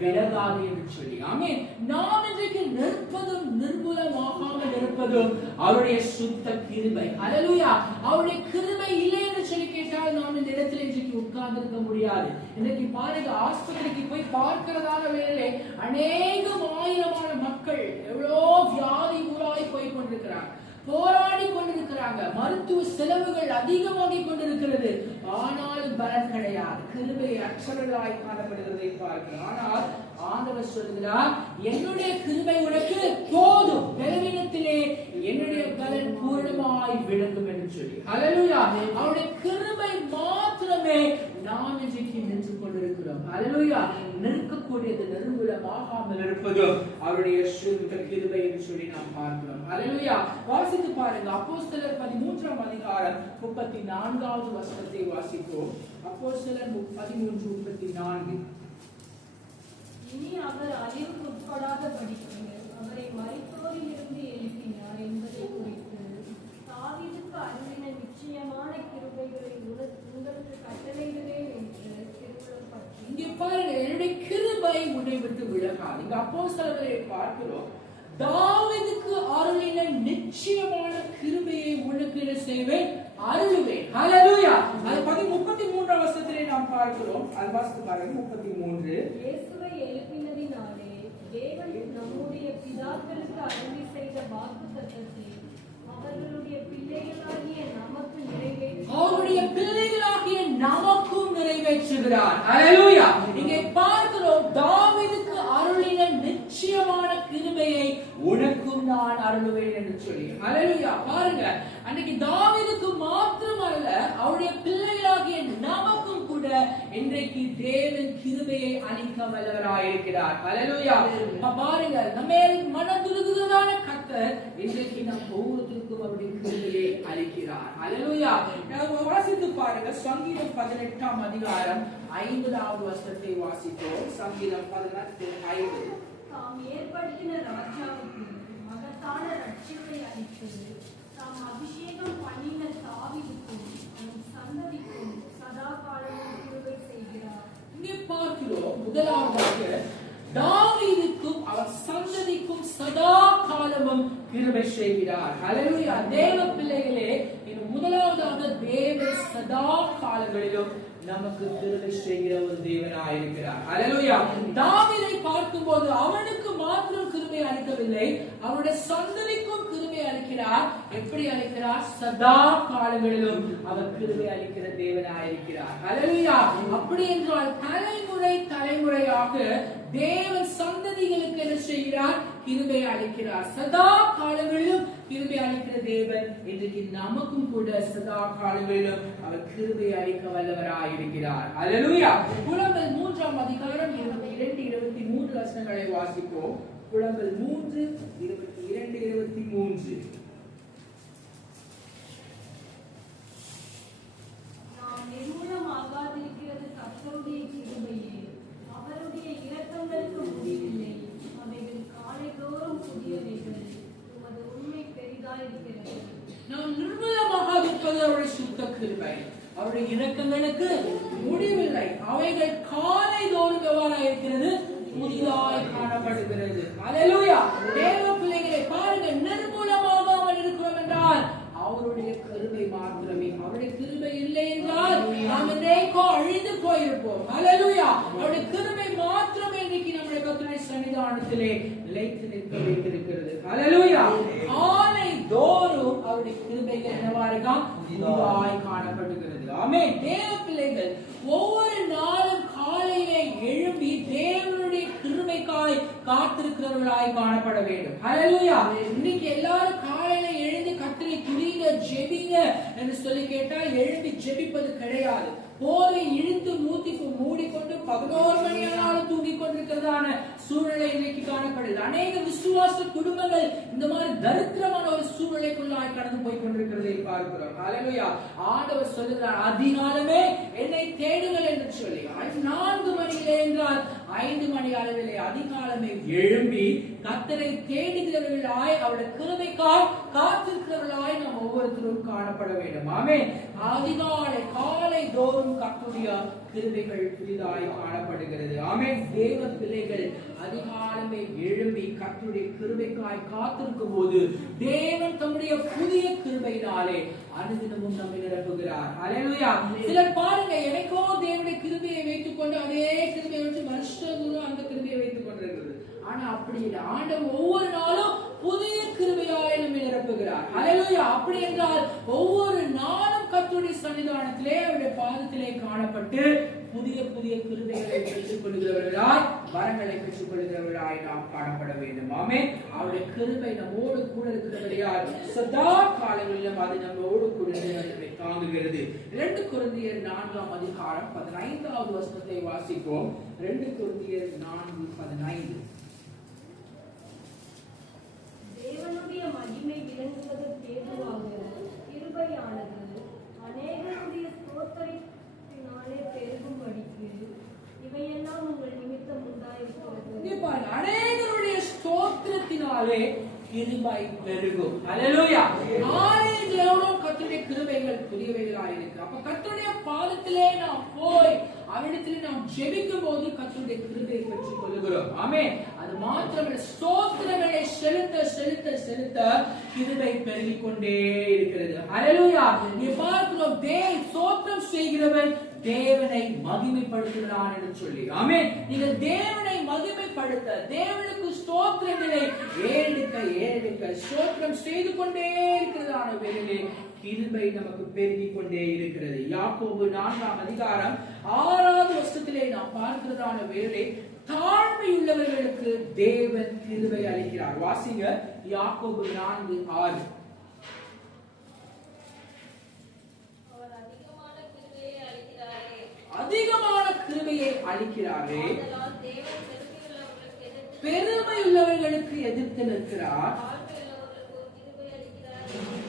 விலகாது என்று சொல்லி. ஆமென். நாம் இன்றைக்கு நிற்பதும் நிர்மூலமாகாமல் இருப்பதும் அவருடைய சுத்த கிருபை. ஹல்லேலூயா. அவருடைய கிருபை இல்லை என்று சொல்லி கேட்டால் நாம் இந்த இடத்துல இன்றைக்கு உட்கார்ந்து இருக்க முடியாது. இன்னைக்கு பாருங்க, ஆஸ்பத்திரிக்கு போய் பார்க்கிறதான வேளையிலே அநேகம் ஆயிரமான மக்கள் எவ்வளோ வியாதி ஊராய் போய் கொண்டிருக்கிறாங்க, போராடி கொண்டிருக்கிறாங்க, மருத்துவ செலவுகள் அதிகமாகி கொண்டிருக்கிறது. ஆனாலும் பலன் கிடையாது, கிருபை அற்றவர்களாய் காணப்படுகிறதை பார்க்கிறோம். ஆனால் ஆண்டவர் சொல்கிறார், என்னுடைய கிருபை உனக்கு போதும், பலவீனத்திலே என்னுடைய பலன் பூரணமாய் விளங்கும் என்று சொல்லி. ஹல்லேலூயா. அவருடைய கிருபை மாத்திரமே நாம் இன்றைக்கு நின்று கொண்டிருக்கிறோம். ஹல்லேலூயா. நிற்கக்கூடியது நிர்மூலமாகாமல் இருப்பதும் அவருடைய சுத்த கிருபை என்று சொல்லி நாம் பார்க்கிறோம். ஹல்லேலூயா. வாசித்து பாருங்க, அப்போஸ்தலர் 13 அதிகாரம் 34வது வசனத்தை வாசிப்போம். அப்போஸ்தலர் 13:34. இனி அவர் அழிவுக்கு உட்படாதபடிக்கு அவரை மரித்தோரிலிருந்து எழுப்பினார் என்பதை குறித்து தாவீதுக்கு அருளின நிச்சயமான கிருபைகளை உங்களுக்கு கட்டளையிடுவேன் என்று திருவுளப்பட்டு. இங்கே பாருங்க, என்னுடைய கிருபை உன்னை விட்டு விலகாது. இங்க அப்போஸ்தலரை பார்க்கிறோம், தாவீதுக்கு அருளின நிச்சயமான கிருபையை உனக்கு செய்வேன், அருளுவேன். ஹல்லேலூயா. அது 33 வசனத்திலே நாம் பார்க்கிறோம். அது வாசித்து பாருங்க. 33. இயேசுவை எழுப்பினதினாலே தேவன் நம்முடைய பிதாக்களுக்கு அருளி செய்த வாக்குத்தத்தத்தை அவர்களுடைய பிள்ளைகளாகிய நமக்கு நிறைவேற்றி அவருடைய பிள்ளைகளாகிய நமக்கும் நிறைவேற்றுகிறார். ஹல்லேலூயா. இங்கே பார்க்கிறோம், தாவீதுக்கு அருளின நிச்சயமான கிருபையை உனக்கும் நான் அருளுவேன் என்று சொல்லி. ஹல்லேலூயா. பாருங்க, அன்னைக்கு தாவீதுக்கு மாத்திரம் அல்ல, அவருடைய பிள்ளைகளாகிய நமக்கும் கூட இன்றைக்கு தேவன் கிருபையை அளிக்க வல்லவராயிருக்கிறார். ஹல்லேலூயா. பாருங்க, நம்ம மனதுருகுதான கர்த்தர் இன்றைக்கு நம் ஒவ்வொருத்தருக்கும் அவருடைய கிருபையை அளிக்கிறார். ஹல்லேலூயா. வாசித்து பாருங்க, சங்கீதம் 18ஆம் அதிகாரம் 50வது வசனத்தை வாசிப்போம். சங்கீதம் 18:5. தாம் ஏற்படுத்தின ராஜாவுக்கு மகத்தான ரட்சிப்பை அளித்தது, தாம் அபிஷேகம் பண்ணின தாவீதுக்கும் அவன் சந்ததிக்கும் சதா காலமும் கிருபை செய்கிறார். இங்கே பார்க்கிறோம், முதலாவதாக தாவீதுக்கும் அவர் சந்ததிக்கும் சதா காலமும் கிருபை செய்கிறார். ஹல்லேலூயா. தேவ பிள்ளைகளே, முதலாவதாக தேவன் சதா காலங்களிலும் நமக்கு கிருபை செய்கிற ஒரு தேவனாயிருக்கிறார். ஹல்லேலூயா. தாவீதை பார்க்கும்போது அவனுக்கு மாத்திரம் கிருபை அளிக்கவில்லை, அவருடைய சந்ததிக்கும் கிருபை அளிக்கிறார். எப்படி அளிக்கிறார்? சதா காலங்களிலும் அவர் கிருபை அளிக்கிற தேவனாயிருக்கிறார். ஹல்லேலூயா. அப்படி என்றால் தலைமுறை தலைமுறையாக தேவன் சந்ததிகளுக்கு என்ன செய்கிறார்? கிருபை அளிக்கிறார். சதா காலங்களிலும் கிருபை அளிக்கிற தேவன் இன்றைக்கு நமக்கும் கூட சதா காலங்களிலும் அவர் கிருபை அளிக்க வல்லவராயிருக்கிறார். ஹல்லேலூயா. புலம்பல் 3ஆம் அதிகாரம் 22-23 வசனங்களை வாசிப்போம். புலம்பல் 3:22-23. நாம் நிர்மூலமாகாதிருக்கிறது கர்த்தருடைய கிருபையே, அவருடைய இரக்கங்களுக்கு முடிவில்லை, அவைகள் காலைதோறும் புதியவைகள், உமது உண்மை பெரிதாயிருக்கிறது. நாம் நிர்மூலமாகாதிருப்பது அவருடைய சுத்த கிருபை, அவருடைய இரக்கங்களுக்கு முடிவில்லை, அவைகள் காலை தோறும் எவ்வாறாயிருக்கிறது? புதிதாய் காணப்படுகிறது. ஹல்லேலூயா. தேவ பிள்ளைகளை பாருங்க, நிர்மூலமாகாமல் இருக்கிறோம் என்றால் அவருடைய கிருபை மாத்திரமே. அவருடைய கிருபை இல்லை என்றால் நாம் இன்றைக்கோ அழிந்து போயிருப்போம். ஹல்லேலூயா. அவருடைய கிருபை மாத்திரமே இன்றைக்கு நம்முடைய கர்த்தருடைய சன்னிதானத்திலே நிலைத்து நிற்க வைத்திருக்கிறது. ஹல்லேலூயா. காலை தோறும் அவருடைய கிருபைகள் என்னவாறுగా புதிதாய் காணப்படுகிறது. ஆமென். தேவ பிள்ளைகள் ஒவ்வொரு நாளும் காலையிலே எழும்பி தேவனுடைய கிருபைக்காய் காத்திருக்கிறவர்களாய் காணப்பட வேண்டும். ஹல்லேலூயா. இன்னைக்கு எல்லாரும் காலையில எழுந்து கர்த்தரை துதிங்க, ஜெபிங்க என்று சொல்லி கேட்டால் எழும்பி ஜெபிப்பது கிடையாது. போரை இழுத்து மூடிக்கொண்டு 11 மணி ஆனாலும் தூங்கிக் கொண்டிருக்கிறதான சூழ்நிலை இன்னைக்கு காணப்படுது. அநேக விசுவாச குடும்பங்கள் இந்த மாதிரி தரித்திரமான ஒரு சூழ்நிலைக்குள்ளாய் கடந்து போய் கொண்டிருக்கிறதை பார்க்கிறோம். ஹல்லேலூயா. ஆண்டவர் சொல்லுகிறார், அதிகாலமே என்னை தேடுங்கள் என்று சொல்லி 4 மணியிலே என்றால் 5 மணி அளவிலே அதிகாலமே எழும்பி கர்த்தரை தேடுகிறவர்களாய் அவருடைய கிருபைக்காய் காத்திருக்கிறவர்களாய் நாம் ஒவ்வொருத்தரும் காணப்பட வேண்டும். ஆமென். அதிகாலை காலை தோறும் கர்த்தருடைய கிருபைகள் புதிதாய் காணப்படுகிறது. ஆமென். தேவ பிள்ளைகள் அதிகாலமே எழும்பி கர்த்தருடைய கிருபைக்காய் காத்திருக்கும் போது தேவன் தம்முடைய புதிய கிருபையினாலே அனுதினமும் நம்மை நிரப்புகிறார். ஹல்லேலூயா. சிலர் பாருங்க, எனக்கோ தேவனுடைய கிருபையை வைத்துக் கொண்டு அதே கிருபையை வச்சு வருஷங்களும் அந்த கிருபையை வைத்துக் கொண்டிருக்கிறது. ஆனா அப்படி இல்லை. ஆண்டவர் ஒவ்வொரு நாளும் புதிய கிருபையாய் நம்மை நிரப்புகிறார். ஹல்லேலூயா. அப்படி என்றால் ஒவ்வொரு நாளும் கர்த்தருடைய சன்னிதானத்திலே அவருடைய பாதத்திலே காணப்பட்டு புதிய புதிய கிருபைகளை பெற்றுக் கொள்கிறவர்களாய், வரங்களை பெற்றுக் கொள்கிறவர்களாய் நாம் காணப்பட வேண்டும். ஆமென். அவருடைய கிருபை நம்மோடு கூட இருக்கிறபடியால் சதா காலங்களிலும் அது நம்மோடு கூட நம்மை தாங்குகிறது. 2 கொரிந்தியர் 4ஆம் அதிகாரம் 15வது வசனத்தை வாசிப்போம். 2 கொரிந்தியர் 4:15. தேவனுடைய மகிமை விளங்குவதற்கு ஏதுவாக கிருபையானது அநேகருடைய ஸ்தோத்திரத்தினாலே பெருகும்படிக்கு இவையெல்லாம் உங்கள் நிமித்தம் உண்டாயிருக்கிறது. அநேகருடைய ஸ்தோத்திரத்தினாலே கிருபை பெருகும். ஹல்லேலூயா. ஆலயத்திலும் கர்த்தருடைய கிருபைகள் புதியவைகளாயிருக்கு. அப்ப கர்த்தருடைய பாதத்திலே நாம் போய் அவரிடத்திலே நாம் ஜெபிக்கும் போது கர்த்தருடைய கிருபையை பெற்றுக் கொள்கிறோம். ஆமென். அது மாத்திரமல்ல, ஸ்தோத்திரங்களை செலுத்த செலுத்த செலுத்த கிருபை பெருகிக் கொண்டே இருக்கிறது. ஹல்லேலூயா. நீ பார்க்கிறோம், ஸ்தோத்திரம் செய்கிறவன் தேவனை மகிமைப்படுத்துகிறான் என்று சொல்லி. ஆமென். நீங்கள் தேவனை மகிமைப்படுத்த தேவனுக்கு ஸ்தோத்திரங்களை ஏறெடுக்க ஸ்தோத்திரம் செய்து கொண்டே இருக்கிறதான வேளையிலே கிருபை நமக்கு பெருகிக் கொண்டே இருக்கிறது. யாக்கோபு 4ஆம் அதிகாரம் 6வது வசனத்திலே நாம் பார்க்கிறதான வேளை தாழ்மையுள்ளவர்களுக்கு தேவன் கிருபை அளிக்கிறார். வாசிங்க யாக்கோபு 4:6. அதிகமான கிருபையை அளிக்கிறாரே, பெருமை உள்ளவர்களுக்கு எதிர்த்து நிற்கிறார்,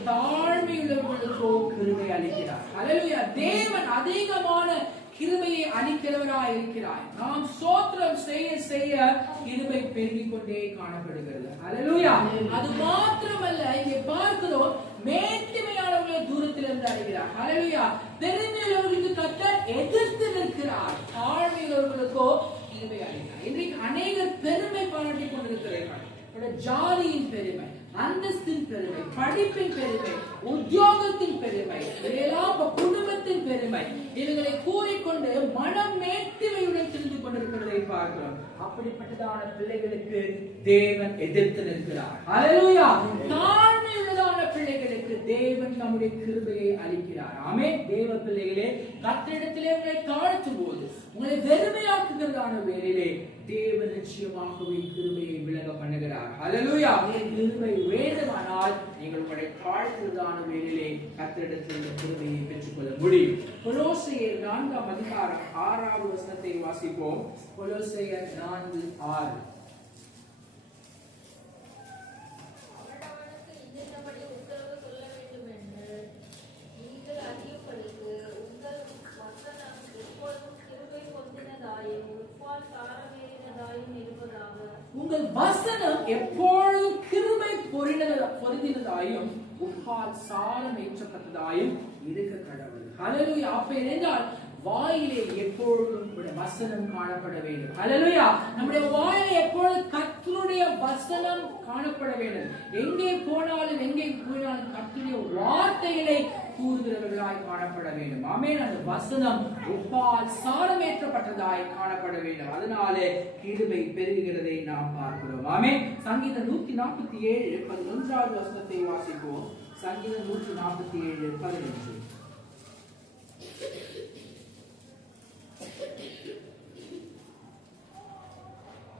தாழ்மையுள்ளவர்களுக்கோ கிருபை அளிக்கிறார். ஹல்லேலூயா. தேவன் அதிகமான கிருபையை அளிக்கிறவராய் இருக்கிறார். நாம் ஸ்தோத்திரம் செய்ய செய்ய கிருபை பெருகிக் கொண்டே காணப்படுகிறது. ஹல்லேலூயா. அது மாத்திரமல்ல, இங்கே பார்க்கிறோம் மேன்மையானவர்களை தூரத்தில் இருந்து அழைக்கிறார். ஹல்லேலூயா. பெருமையுள்ளவர்களுக்கு கர்த்தர் எதிர்த்து நிற்கிறார், தாழ்மையுள்ளவர்களுக்கோ கிருபை அளிக்கிறார். இன்றைக்கு அநேகர் பெருமை பாராட்டிக் கொண்டிருக்கிறார்கள். ஜாதியின் பெருமை, அந்தஸ்தின் பெருமை, படிப்பின் பெருமை, உத்தியோகத்தின் பெருமை, குடும்பத்தின் பெருமை, இவர்களை கூறிக்கொண்டு மனம் மேட்டிமையுடன் திரிந்து கொண்டிருக்கிறதை பார்க்கிறோம். அப்படிப்பட்டதான பிள்ளைகளுக்கு தேவன் எதிர்த்து நிற்கிறார். ஹல்லேலூயா. தாழ்மையுள்ளதான பிள்ளைகளுக்கு தேவன் தம்முடைய கிருபையை அளிக்கிறார். ஆமென். தேவ பிள்ளைகளே, கர்த்தரிடத்திலே உங்களை தாழ்த்தும் போது, உங்களை வெறுமையாக்குகிறதான வேளையிலே தேவன் நிச்சயமாகவே கிருபையை விலக பண்ணுகிறார். ஹல்லேலூயா. கிருபை வேண்டுமானால் நீங்கள் உங்களை தாழ்த்துகிறதான வேளையிலே கர்த்தரிடத்தில் கிருபையை பெற்றுக்கொள்ள முடியும். கொலோசையர் 4ஆம் அதிகாரம் 6வது வசனத்தை வாசிப்போம். கொலோசையர் 4:6. உங்கள் வசனம் எப்பொழுதும் கிருபை பொருந்தினதாயும் உப்பால் சாரம் ஏற்றப்பட்டதாயும் இருக்க கடவுள். ஹல்லேலூயா. அப்ப என்றால் வாயிலே எப்பொழுதும் வசனம் காணப்பட வேண்டும். ஹல்லேலூயா. நம்முடைய வாயிலே எப்பொழுதும் கர்த்தருடைய வசனம் காணப்பட வேண்டும். எங்கே போனாலும் எங்கே போனாலும் கர்த்தருடைய வார்த்தைகளை கூறுகிறவர்களாய் காணப்பட வேண்டும். ஆமென். அந்த வசனம் உப்பால் சாரமேற்றப்பட்டதாய் காணப்பட வேண்டும். அதனாலே கிருபை பெருகுகிறதை நாம் பார்க்கிறோம். ஆமென். சங்கீதம் 147:11வது வசனத்தை வாசிப்போம். சங்கீதம் 147:11.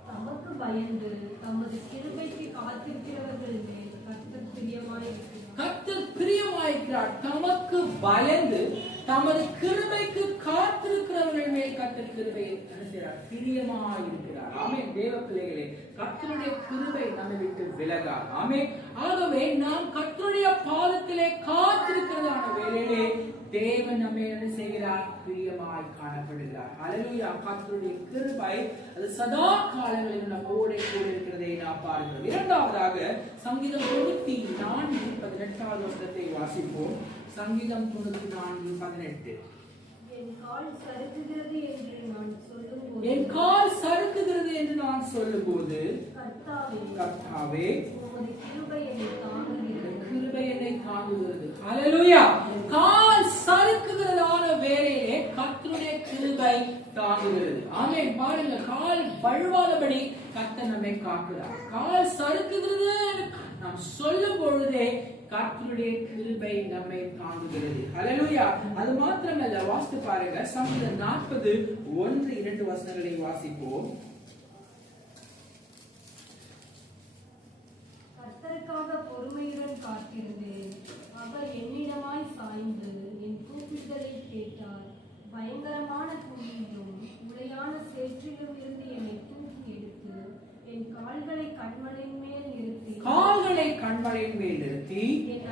தமக்கு பயந்து தமது கிருபைக்கு காத்திருக்கிறவர்கள் மேல் கர்த்தர் பிரியமாயிருக்கிறார். கர்த்தர் பிரியமாயிருக்கிறார். தமக்கு பயந்து தமது கிருபைக்கு காத்திருக்கிறவர்கள் மேல் கர்த்தர் கிருபையை பிரியமாயிருக்கிறார். ஆமென். தேவ பிள்ளைகளே, கர்த்தருடைய கிருபை நம்மை விட்டு விலகாது. ஆமென். ஆகவே நாம் கர்த்தருடைய பாதத்திலே காத்திருக்கிறதான வேளையிலே தேவன் நம்மை என்ன செய்கிறார்? பிரியமாய் காணப்படுகிறார். ஹல்லேலூயா. கர்த்தருடைய கிருபை அது சதா காலங்களில் நம்மோடு கூட இருக்கிறதை நாம் பார்க்கிறோம். இரண்டாவதாக சங்கீதம் 94:18வது வசனத்தை வாசிப்போம். சங்கீதம் 94:18. என் கால் சறுக்குகிறது என்று நான் சொல்லும்போது கர்த்தாவே உம்முடைய கிருபை என்னை தாங்குகிறது. ஹல்லேலூயா. கால் சறுக்குகிறதான வேளையிலே கர்த்தருடைய கிருபை தாங்குகிறது. ஆமென். பாருங்க, கால் வழுவாதபடி கர்த்தர் நம்மை காக்கிறார். கால் சறுக்குகிறது நாம் சொல்லும் பொழுதே கர்த்தருடைய கிருபை நம்மை தாங்குகிறது. ஹல்லேலூயா. அது மாத்திரமல்ல, வாசித்து பாருங்க. சங்கீதம் 40:1-2 வசனங்களை வாசிப்போம். கர்த்தருக்காக பொறுமையுடன் காத்திருந்தேன். அவர் என்னிடமாய் சாய்ந்து என் கூப்பிடுதலை கேட்டார். பயங்கரமான குழியிலும் உளையான சேற்றிலும் இருந்து என்னை தூக்கி எடுத்து என் கால்களை கண்மலையின் மேல் நிறுத்தி என்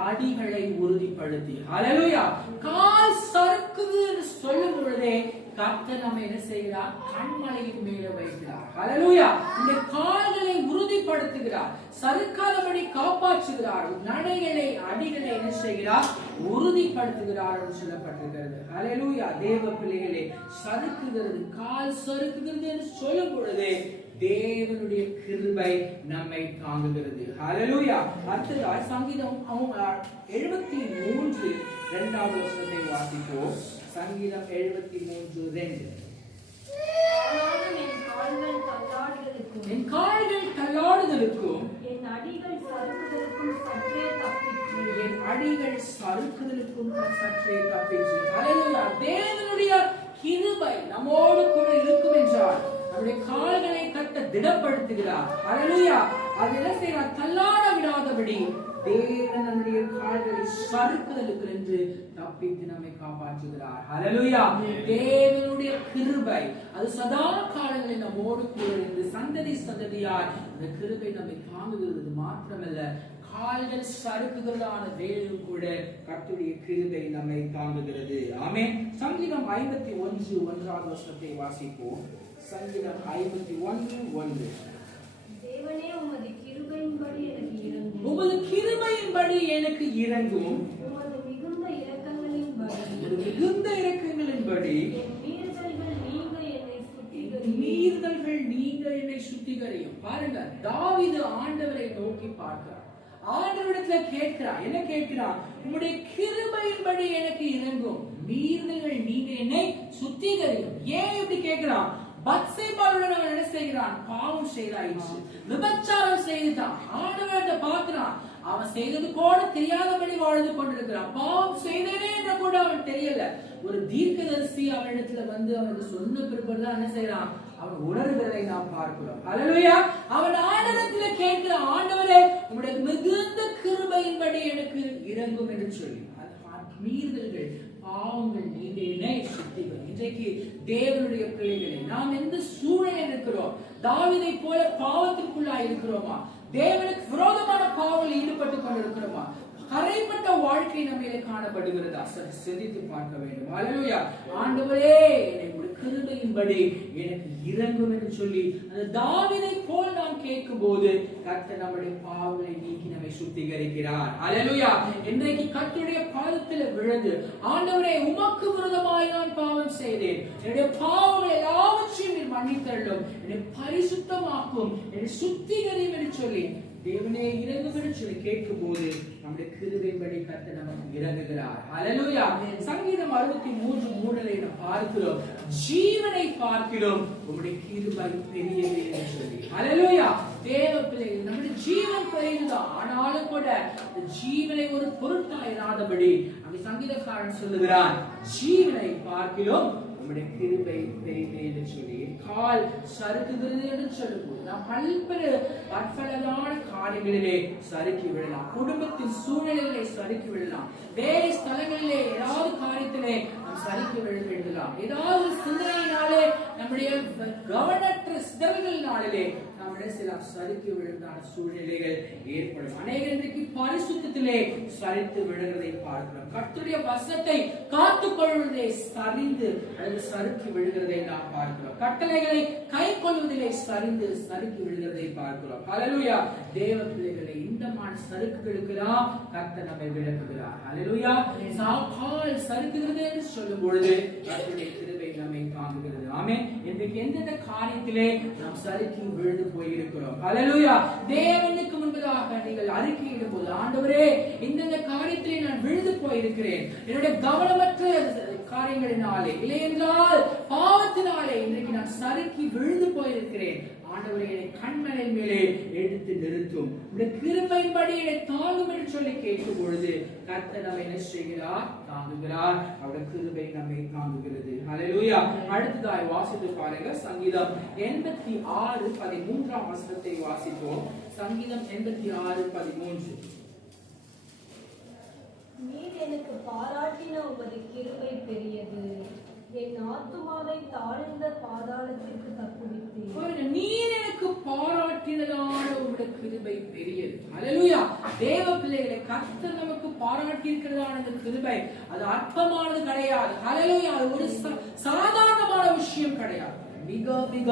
அடிகளை உறுதிப்படுத்தி. ஹல்லேலூயா. கால் சறுக்குது என்று சொல்லும் பொழுதே கர்த்தர் நம்மை என்ன செய்கிறார்? கண்மலையின் மேலே வைக்கிறார். ஹல்லேலூயா. இந்த கால்களை உறுதிப்படுத்துகிறார், சறுக்காதபடி காப்பாற்றுகிறார், நடைகளை அடிகளை என்ன செய்கிறார்? உறுதிப்படுத்துகிறார் என்று சொல்லப்பட்டிருக்கிறது. ஹல்லேலூயா. தேவ பிள்ளைகளே, சறுக்குகிறது, கால் சறுக்குகிறது என்று சொல்லும் பொழுதே தேவனுடைய கிருபை நம்மை தாங்குகிறது. ஹல்லேலூயா. அடுத்ததாய் சங்கீதம் 73:2வது வசனத்தை வாசிப்போம். சங்கீதம் 73:2. கால்கள் தள்ளாடுதலுக்கும் என் கால்கள் தள்ளாடுதலுக்கும் என் அடிகள் சறுக்குதலுக்கும் சற்றே தப்பிற்று. என் அடிகள் சறுக்குதலுக்கும் சற்றே தப்பிற்று. ஹல்லேலூயா. தேவனுடைய கிருபை நம்மோடு கூட இருக்கும் என்றால் நம்முடைய கால்களை கட்ட திடப்படுத்துகிறார். ஹல்லேலூயா. அது என்ன செய்யறார்? தள்ளாட விடாதபடி தேவன் நம்முடைய கால்களை சறுக்குதலுக்கு என்று தப்பித்து நம்மை காப்பாற்றுகிறார். ஹல்லேலூயா. தேவனுடைய கிருபை அது சதா காலங்களில் நம்மோடு கூட இருந்து சந்ததி சந்ததியார் அந்த கிருபை நம்மை தாங்குகிறது. மாத்திரமல்ல, கால்கள் சறுக்குகிறதான வேளையும் கூட கர்த்தருடைய கிருபை நம்மை தாங்குகிறது. ஆமென். சங்கீதம் 51:1 வசனத்தை வாசிப்போம். சங்கீதம் 51:1. தேவனே உமது கிருபையின்படி எனக்கு இறங்கும். உமது கிருபையின்படி எனக்கு இறங்கும். உமது மிகுந்த இரக்கங்களின்படி உமது மிகுந்த இரக்கங்களின்படி என் மீறுதல்கள் நீங்க என்னை சுத்திகரியும். மீறுதல்கள் நீங்க என்னை சுத்திகரியும். பாருங்க, தாவீது ஆண்டவரை நோக்கி பார்க்கிறார். ஆண்டவரிடத்துல கேட்கிறார். என்ன கேட்கிறார்? உம்முடைய கிருபையின்படி எனக்கு இறங்கும், மீறுதல்கள் நீங்க என்னை சுத்திகரியும். ஏன் இப்படி கேட்கிறான்? பத்சேபாவுடன் அவன் என்ன செய்கிறான்? பாவம் செய்தாயிற்று, விபச்சாரம் செய்துட்டான். ஆண்டவர்கிட்ட பார்க்கிறான். அவன் செய்தது கூட தெரியாதபடி வாழ்ந்து கொண்டிருக்கிறான். பாவம் செய்தேனே என்று கூட அவன் தெரியல. ஒரு தீர்க்கதரிசி அவனிடத்துல வந்து அவனுக்கு சொன்ன பிறகுதான் என்ன செய்யறான்? அவன் உணர்கிறதை நாம் பார்க்கிறோம். ஹல்லேலூயா. அவன் ஆண்டவரிடத்துல கேட்கிற, ஆண்டவரே உம்முடைய மிகுந்த கிருபையின்படி எனக்கு இறங்கும் என்று சொல்லி மீறுதல்கள் பாவங்கள் நீங்க என்னை சுத்திகள். இன்றைக்கு தேவனுடைய பிள்ளைகளை நாம் எந்த சூழலில் இருக்கிறோம்? தாவீதை போல பாவத்திற்குள்ளா இருக்கிறோமா? தேவனுக்கு விரோதமான பாவங்களில் ஈடுபட்டு கொண்டிருக்கிறோமா? கரைப்பட்ட வாழ்க்கை நம்மிலே காணப்படுகிறதா? சிந்தித்து பார்க்க வேண்டும். ஹல்லேலூயா. ஆண்டவரே என்னை உம்முடைய கிருபையின்படி எனக்கு இறங்கும் என்று சொல்லி அந்த தாவீதை போல் நாம் கேட்கும் போது கர்த்தர் நம்முடைய பாவங்களை நீக்கி நம்மை சுத்திகரிக்கிறார். ஹல்லேலூயா. இன்றைக்கு கர்த்தருடைய பாதத்தில் விழுந்து, ஆண்டவரே உமக்கு விரோதமாய் நான் பாவம் செய்தேன், என்னுடைய பாவங்கள் எல்லாவற்றையும் நீர் மன்னித்தருளும், என்னை பரிசுத்தமாக்கும், என்னை சுத்திகரியும் என்று சொல்லி தேவனே இறங்கும் என்று சொல்லி கேட்கும் போது நம்முடைய கிருபையின்படி கர்த்தர் நமக்கு இறங்குகிறார். ஹல்லேலூயா. சங்கீதம் 63:3 நாம் பார்க்கிறோம், ஜீவனை பார்க்கிறோம் உம்முடைய கிருபை பெரியது என்று சொல்லி. ஹல்லேலூயா. தேவ பிள்ளைகள், நம்முடைய ஜீவன் பெரியதுதான். ஆனாலும் கூட ஜீவனை ஒரு பொருட்டாய் இராதபடி அந்த சங்கீதக்காரன் சொல்லுகிறான், ஜீவனை பார்க்கிறோம் உம்முடைய கிருபை பெரியது என்று சொல்லி. கால் சறுக்குகிறது என்று சொல்லும்போது நாம் பற்பலதான காரியங்களிலே சறுக்கி விடலாம். குடும்பத்தின் சூழ்நிலைகளை சறுக்கி விடலாம். வேலை ஸ்தலங்களிலே ஏதாவது காரியத்திலே நாம் சறுக்கி விடலாம். ஏதாவது சிந்தனையினாலே நம்முடைய கவனற்ற சிதறல்களினாலே நம்முடைய சில சறுக்கி விழுந்தான சூழ்நிலைகள் ஏற்படும். அநேகர் இன்றைக்கு பரிசுத்தத்திலே சரித்து விழுகிறதை பார்க்கிறோம். கர்த்தருடைய வசனத்தை காத்துக் கொள்வதை சரிந்து அல்லது சறுக்கி விழுகிறதை நாம் பார்க்கிறோம். கட்டளைகளை கை கொள்வதிலே சரிந்து சறுக்கி விழுகிறதை பார்க்கிறோம். ஹல்லேலூயா. தேவ பிள்ளைகளை இந்த மாதிரி சறுக்குகளுக்கெல்லாம் கர்த்தர் நம்மை விளக்குகிறார். ஹல்லேலூயா. கால் சறுக்குகிறது என்று சொல்லும் பொழுது கர்த்தருடைய கிருபை நம்மை தாங்குகிறது. ஆமென். இன்றைக்கு எந்தெந்த காரியத்திலே நாம் சறுக்கி விழுந்து போயிருக்கிறோம்? ஹல்லேலூயா. தேவனுக்கு முன்பதாக நீங்கள் அறிக்கையிடும் போது, ஆண்டவரே இந்த காரியத்திலே நான் விழுந்து போயிருக்கிறேன், என்னுடைய கவனமற்ற காரியங்களினாலே இல்லை என்றால் பாவத்தினாலே இன்றைக்கு நான் சறுக்கி விழுந்து போயிருக்கிறேன். ஆண்டவரே என்னை கண்மலை மேலே எடுத்து நிறுத்தும், உடைய கிருபையின்படி என்னை தாங்கும் என்று சொல்லி கேட்கும் பொழுது கர்த்தர் நம்மை என்ன செய்கிறார்? தாங்குகிறார். அவருடைய கிருபை நம்மை தாங்குகிறது. ஹல்லேலூயா. அடுத்ததாய் வாசித்து பாருங்க. சங்கீதம் 86:13 வசனத்தை வாசிப்போம். சங்கீதம் 86:13. நீர் எனக்கு பாராட்டின உமது கிருபை பெரியது, என் ஆத்துமாவை தாழ்ந்த பாதாளத்திற்கு தப்புவித்தீர். நீர் எனக்கு பாராட்டினதான உம்முடைய கிருபை பெரியது. ஹல்லேலூயா. தேவ பிள்ளைகளை, கர்த்தர் நமக்கு பாராட்டி இருக்கிறதான இந்த கிருபை அது அற்பமானது கிடையாது. ஹல்லேலூயா. அது ஒரு சாதாரணமான விஷயம் கிடையாது, மிக மிக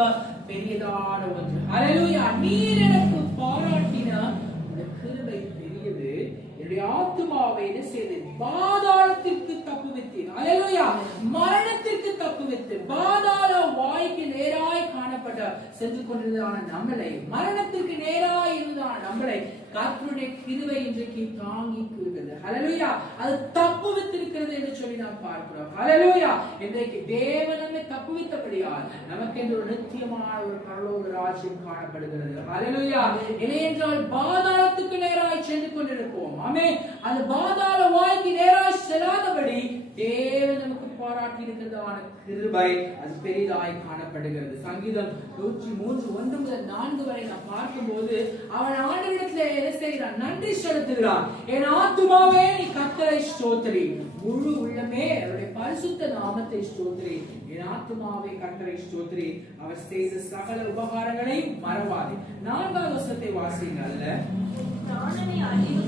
பெரியதான ஒன்று. ஹல்லேலூயா. நீர் எனக்கு பாராட்டின உம்முடைய கிருபை பெரியது, என்னுடைய ஆத்துமாவை என்ன செய்து பாதாளத்திற்கு தப்புவித்தீர். ஹல்லேலூயா. மரணத்திற்கு தப்புவித்து பாதாள வாய்க்கு நேராய் காணப்பட்ட சென்று கொண்டிருந்ததான நம்மளை, மரணத்திற்கு நேராய் இருந்ததான நம்மளை கர்த்தருடைய கிருபை இன்றைக்கு தாங்கி இருக்கிறது. ஹல்லேலூயா. அது தப்புவித்திருக்கிறது என்று சொல்லி நாம் பார்க்கிறோம். ஹல்லேலூயா. இன்றைக்கு தேவன் நம்மை தப்புவித்தபடியால் நமக்கு என்று ஒரு நித்தியமான ஒரு பரலோக ராஜ்யம் காணப்படுகிறது. ஹல்லேலூயா. இல்லையென்றால் பாதாளத்துக்கு நேராய் சென்று கொண்டிருப்போம். ஆமென். அந்த பாதாள வாய்க்கு நேராய் செல்லாதபடி தேவன் நமக்கு பாராட்டி இருக்கிறதான கிருபை அது பெரிதாய் காணப்படுகிறது. சங்கீதம் 103:1 முதல் 4 வரை நாம் பார்க்கும்போது அவன் ஆண்டவரிடத்திலே என்ன செய்கிறான்? நன்றி செலுத்துகிறான். என் ஆத்துமாவே நீ கர்த்தரை ஸ்தோத்திரி, முழு உள்ளமே அவருடைய பரிசுத்த நாமத்தை ஸ்தோத்திரி. என் ஆத்துமாவே கர்த்தரை ஸ்தோத்திரி, அவர் செய்த சகல உபகாரங்களை மறவாதே. 4வது வசனத்தை வாசிங்க. அல்ல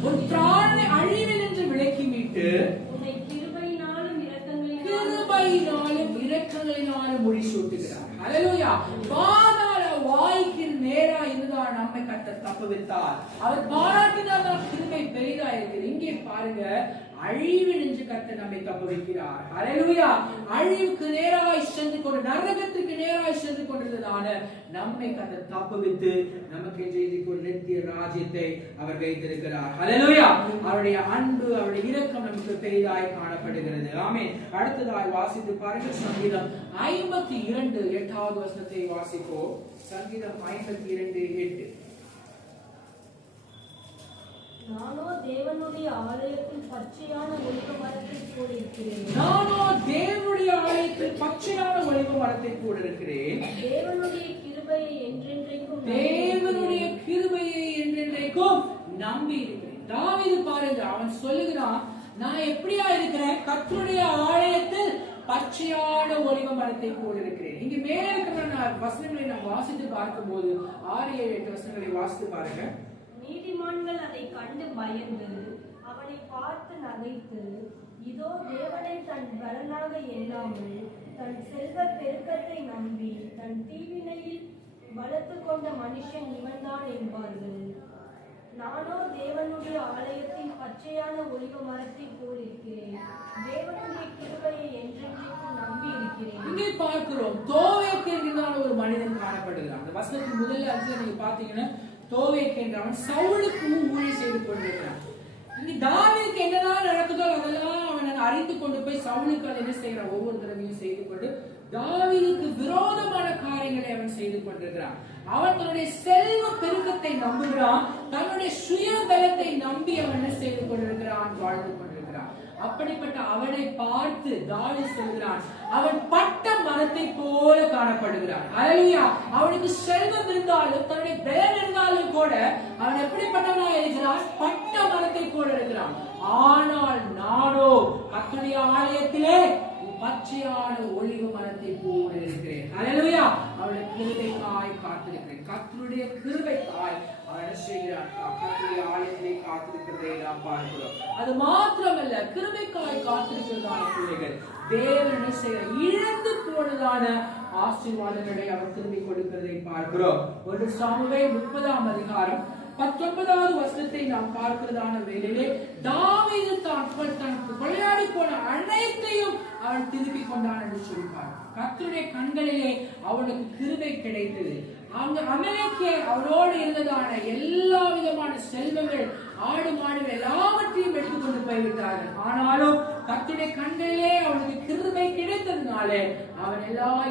உன் பிராணனை அழிவில் என்று விலக்கி மீட்டு கிருபையினாலும் இரக்கங்களினாலும் முடிசூட்டுகிறார். ஹல்லேலூயா. பாதாள வாய்க்கு நேரா இருந்தால் நம்மை கர்த்தர் தப்புவித்தார். அவர் பாராட்டினால் கிருபை பெரிதா இருக்கிறது. இங்கே பாருங்க, அழிவு நின்று கர்த்தர் நம்மை தப்புவிக்கிறார். ஹல்லேலூயா. அழிவுக்கு நேராய் சென்று கொண்டு நரகத்துக்கு நேராய் சென்று கொண்டிருந்ததான நம்மை கர்த்தர் தப்புவித்து நமக்கு ஒரு நித்திய ராஜ்யத்தை அவர் வைத்திருக்கிறார். ஹல்லேலூயா. அவருடைய அன்பு அவருடைய இரக்கம் நமக்கு பெரிதாய் காணப்படுகிறது. ஆமென். அடுத்ததாய் வாசித்து பாருங்க, சங்கீதம் 52 8வது வசனத்தை வாசிப்போம். சங்கீதம் 52:8. நானோ தேவனுடைய ஆலயத்தில் பச்சையான ஒலிவ மரத்தைப் போல் இருக்கிறேன். நானோ தேவனுடைய ஆலயத்தில் பச்சையான ஒலிவ மரத்தைப் போல் இருக்கிறேன். தேவனுடைய கிருபையை என்றென்றைக்கும் நம்பி இருக்கிறேன். தாவீது பாருங்க, அவன் சொல்லுகிறான், நான் எப்படியா இருக்கிறேன்? கர்த்தருடைய ஆலயத்தில் பச்சையான ஒலிவ மரத்தை போல் இருக்கிறேன். இங்க மேலே இருக்கிற வசனங்களை நாம் வாசித்து பார்க்கும் போது 6, 7, 8 வசனங்களை வாசித்து பாருங்க. நீதிமான்கள் அதை கண்டு பயந்து அவனை பார்த்து நகைத்து, இதோ தேவனை தன் பலனாக எண்ணாமல் தன் செல்வ பெருக்கத்தை நம்பி தன் தீவினையில் வளர்த்து கொண்ட மனுஷன் இவன்தான் என்பார்கள். நானோ தேவனுடைய ஆலயத்தின் பச்சையான ஒலிவ மரத்தை போல் இருக்கிறேன். தேவனுடைய கிருபையை என்றென்றைக்கும் நம்பி இருக்கிறேன். இங்கே பார்க்கிறோம், தோவேக்கு என்கிற ஒரு மனிதன் காணப்படுகிறான். அந்த வசனத்தின் முதல்ல அதுல நீங்க பாத்தீங்கன்னா, தோவேக்கு என்றவன் சவுலுக்கு ஊழியம் செய்து கொண்டிருக்கிறான். இங்க தாவீதுக்கு என்னதான் நடக்குதோ அதெல்லாம் அவன் அறிந்து கொண்டு போய் சவுலுக்கு அதை என்ன செய்யறான்? ஒவ்வொரு தடவையும் செய்து கொண்டு தாவீதுக்கு விரோதமான காரியங்களை அவன் செய்து கொண்டிருக்கிறான். அவன் தன்னுடைய செல்வ பெருக்கத்தை நம்புகிறான். தன்னுடைய சுய பலத்தை நம்பி அவன் என்ன செய்து கொண்டிருக்கிறான்? வாழ்ந்து கொண்டிருக்கிறான். அப்படிப்பட்ட அவனை பார்த்து தாவீது சொல்கிறான், அவன் பட்ட மரத்தை போல காணப்படுகிறான். ஹல்லேலூயா. அவனுக்கு செல்வம் இருந்தாலும் தன்னுடைய பலம் இருந்தாலும் கூட அவன் எப்படிப்பட்டவனா இருக்கிறான்? பட்ட மரத்தை போல இருக்கிறான். ஆனால் நானோ கர்த்தருடைய ஆலயத்திலே பச்சையான ஒலிவ மரத்தை போல இருக்கிறேன். ஹல்லேலூயா. அவருடைய கிருபைக்காய் காத்திருக்கிறேன். கர்த்தருடைய கிருபைக்காய் அவன் செய்கிறான். கர்த்தருடைய ஆலயத்திலே காத்திருக்கிறதை நாம் பார்க்கிறோம். அது மாத்திரமல்ல, கிருபைக்காய் காத்திருக்கிறதான பிள்ளைகள் தேவன் என்ன செய்கிறார்? இழந்து போனதான ஆசீர்வாதங்களை அவர் திரும்பி கொடுக்கிறதை பார்க்கிறோம். 1 சாமுவேல் 30ஆம் அதிகாரம் 19வது வசனத்தை நாம் பார்க்கிறதான வேளையிலே தாவீது தனக்கு கொள்ளையாடி போன அனைத்தையும் அவன் திருப்பி கொண்டான் என்று சொல்லிப்பார். கர்த்தருடைய கண்களிலே அவனுக்கு கிருபை கிடைத்தது. அவங்க அமலேக்கிய அவனோடு இருந்ததான எல்லா விதமான செல்வங்கள், ஆடு மாடுகள் எல்லாவற்றையும் எடுத்துக்கொண்டு போய்விட்டார்கள். ஆனாலும் கர்த்தருடைய கண்களிலே அவனுக்கு கிருபை கிடைத்ததுனாலே அவன்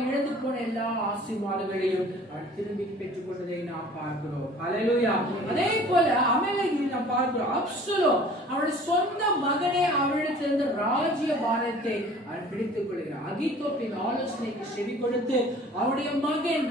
இழந்து போன எல்லா ஆசீர்வாதங்களையும் அவன் திரும்பி பெற்றுக் கொண்டதை நாம் பார்க்கிறோம். ஹல்லேலூயா. அதே போல அமலேக்கில் நாம் பார்க்கிறோம், அப்சலோம் அவனுடைய சொந்த மகனே அவனிடத்திலிருந்து ராஜ்ய பாரத்தை அவன் பிடித்துக் கொள்கிறான். அகித்தோப்பின் ஆலோசனைக்கு செவி கொடுத்து அவனுடைய மகன்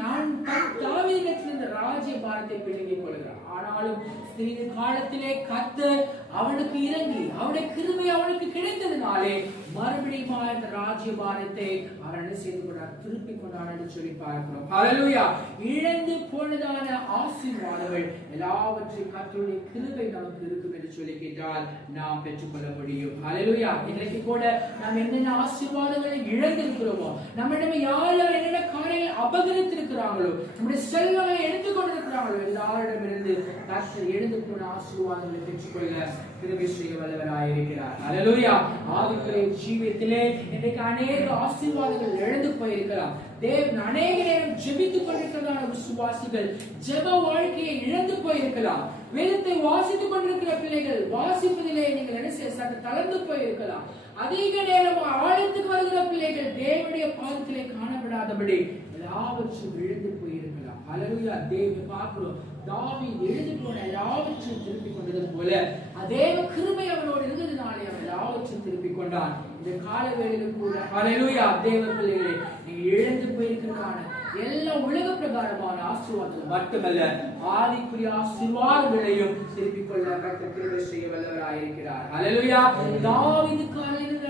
தாவீதிடத்திலிருந்து ராஜ்ய பாரத்தை பிடுங்கிக் கொள்கிறான். ஆனாலும் சிறிது காலத்திலே கர்த்தர் அவனுக்கு இறங்கி அவனுடைய கிருபை அவனுக்கு கிடைத்ததுனாலே மறுபடியும் இந்த ராஜ்ய பாரத்தை அவன் என்ன செய்து கொண்டார்? திருப்பி கொண்டான் என்று சொல்லி பார்க்கிறோம். ஹல்லேலூயா. இழந்து போனதான ஆசீர்வாதங்கள் எல்லாவற்றையும் கர்த்தருடைய கிருபை நமக்கு இருக்கும் என்று சொல்லி கேட்டால் நாம் பெற்றுக்கொள்ள முடியும். ஹல்லேலூயா. இன்றைக்கு கூட நாம் என்னென்ன ஆசீர்வாதங்களை இழந்திருக்கிறோமோ, நம்மிடம் யார் யார் என்னென்ன காரியங்களை அபகரித்திருக்கிறாங்களோ, நம்முடைய செல்வங்களை எடுத்துக்கொண்டிருக்கிறாங்களோ, எல்லாரிடமிருந்து கர்த்தர் எழுந்து போன ஆசீர்வாதங்களை பெற்றுக்கொள்ள கிருபை செய்ய வல்லவராயிருக்கிறார். ஹல்லேலூயா. ஆவிக்குரிய ஜீவியத்திலே இன்றைக்கு அநேக ஆசீர்வாதங்கள் இழந்து போயிருக்கலாம். தேவன் அநேக நேரம் ஜெபித்துக் கொண்டிருக்கிறதான விசுவாசிகள் ஜெப வாழ்க்கையை இழந்து போயிருக்கலாம். வேதத்தை வாசித்துக் கொண்டிருக்கிற பிள்ளைகள் வாசிப்பதிலே நீங்கள் என்ன செய்ய சற்று தளர்ந்து போயிருக்கலாம். அதிக நேரம் ஆழ்ந்த பிள்ளைகள் தேவனுடைய பாதத்திலே காணப்படாதபடி எல்லாவற்றும் எழுந்து போயிருக்கலாம். ஹல்லேலூயா. தேவன் பார்க்கிறோம், தாவீது எழுந்து போன எல்லாவற்றையும் திருப்பிக் கொண்டது போல அதேவ கிருபை அவனோடு இருந்ததினாலே அவன் எல்லாவற்றையும் திருப்பிக் கொண்டான். இந்த கால வேளையிலும் கூட ஹல்லேலூயா தேவ பிள்ளைகளே, நீங்க இழந்து போயிருக்கிறதான எல்லா உலக பிரகாரமான ஆசீர்வாதங்கள் மட்டுமல்ல, ஆதிக்குரிய ஆசீர்வாதங்களையும் திருப்பிக் கொள்ள கர்த்தர் கிருபை செய்ய வல்லவராயிருக்கிறார். ஹல்லேலூயா. தாவீதுக்கான இருந்த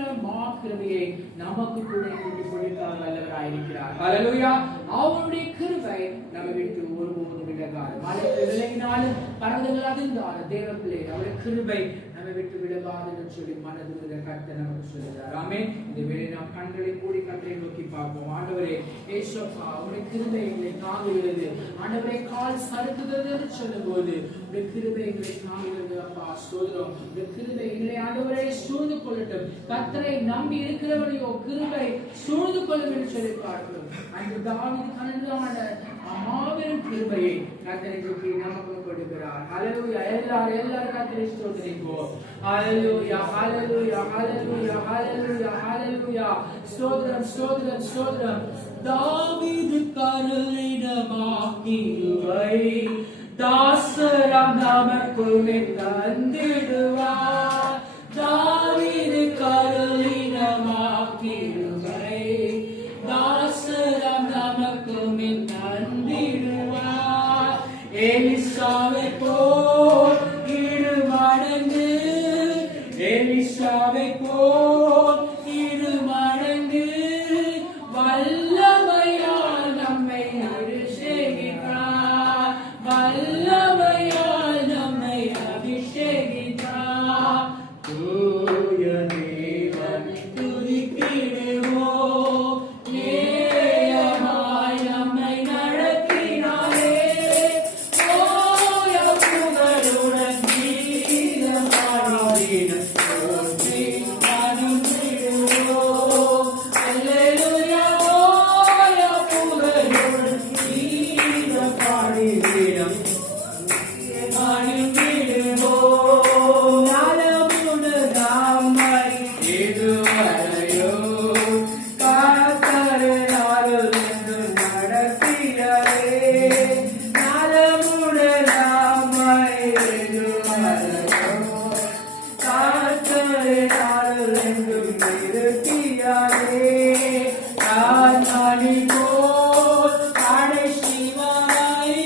கிருபையை நமக்கு கூட கொடுக்க வல்லவராயிருக்கிறார். ஹல்லேலூயா. அவருடைய கிருபை நம்ம விட்டு ஒருபோதும் விலகாது. மலைகள் விலகினாலும் பர்வதங்கள் அதிர்ந்தாலும் தேவ பிள்ளை அவருடைய கிருபை நம்ம விட்டு விலகாது என்று சொல்லி மனதுல கர்த்தர் நமக்கு சொல்லுகிறார். ஆமென். இந்த வேளை நாம் கண்களை மூடி கர்த்தரை நோக்கி பார்ப்போம். ஆண்டவரே இயேசுவா, உம்முடைய கிருபை எங்களை தாங்குகிறது. ஆண்டவரே, கால் சறுக்குகிறது என்று சொல்லும்போது உம்முடைய கிருபை எங்களை தாங்குகிறது. அப்பா ஸ்தோத்திரம். உம்முடைய கிருபை எங்களை ஆண்டவரே சூழ்ந்து கொள்ளட்டும். கர்த்தரை நம்பி இருக்கிறவரையோ கிருபை சூழ்ந்து கொள்ளும் என்று சொல்லி பார்க்கிறோம். அந்த தாவீது கனடான மாபெரும் கிருபையை கர்த்தருக்கு நமக்கு கொடுக்கிறார். ஹல்லேலூயா. எல்லாரும் கர்த்தரை ஸ்தோத்திரிப்போம். ஹல்லேலூயா, ஹல்லேலூயா, ஹல்லேலூயா, ஹல்லேலூயா, ஹல்லேலூயா. ஸ்தோத்திரம், ஸ்தோத்திரம், ஸ்தோத்திரம். தாவீது கருணையிடமாக்கிடுவை தாசராம் நமக்கு தந்திடுவார். தாவீது கருணையிடமாக்கிடுவை தாசராம் நமக்கு தந்திடுவார். எலிசாவை போல் இரு மடங்கு, எலிசாவை போல் இரு மடங்கு வல்லமையால் நம்மை அபிஷேகித்தார். வல்லமையால் நம்மை அபிஷேகித்தார். தூய தேவன் துதிக்கிடுவோம். நேயமாய் நம்மை நடத்தினாரே. ஓய புகழுடன் கீதம் பாடினோம். போற்றி பணிந்திடுவோம். அல்லேலூயா. ஓய புகழுடன் கீதம் பாடினோம். பணிந்திடுவோம். நலமுடு நம்மை இதுவரையோ காத்தருளால் என்று நடத்தியரே. நலமுடு நம்மை இதுவரையோ காத்தருளால் என்று நிறுத்தியரே. கண்மணி போல் கடைசி வரை,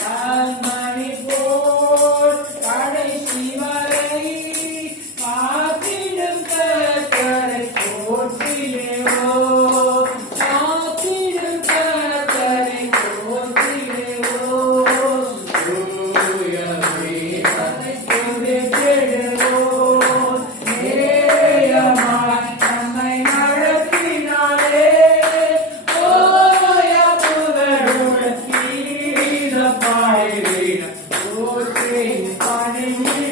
கண்மணி போல் கடைசி வரை காத்திடும் கர்த்தரை போற்றிடுவோம். காத்திடும் கர்த்தரை போற்றிடுவோம். தூய வேதத்தை துதித்திடுவோம். நேயமாய் நம்மை நடத்தினாரே. ஓய புகழுடன் கீதம் பாடினோம். போற்றி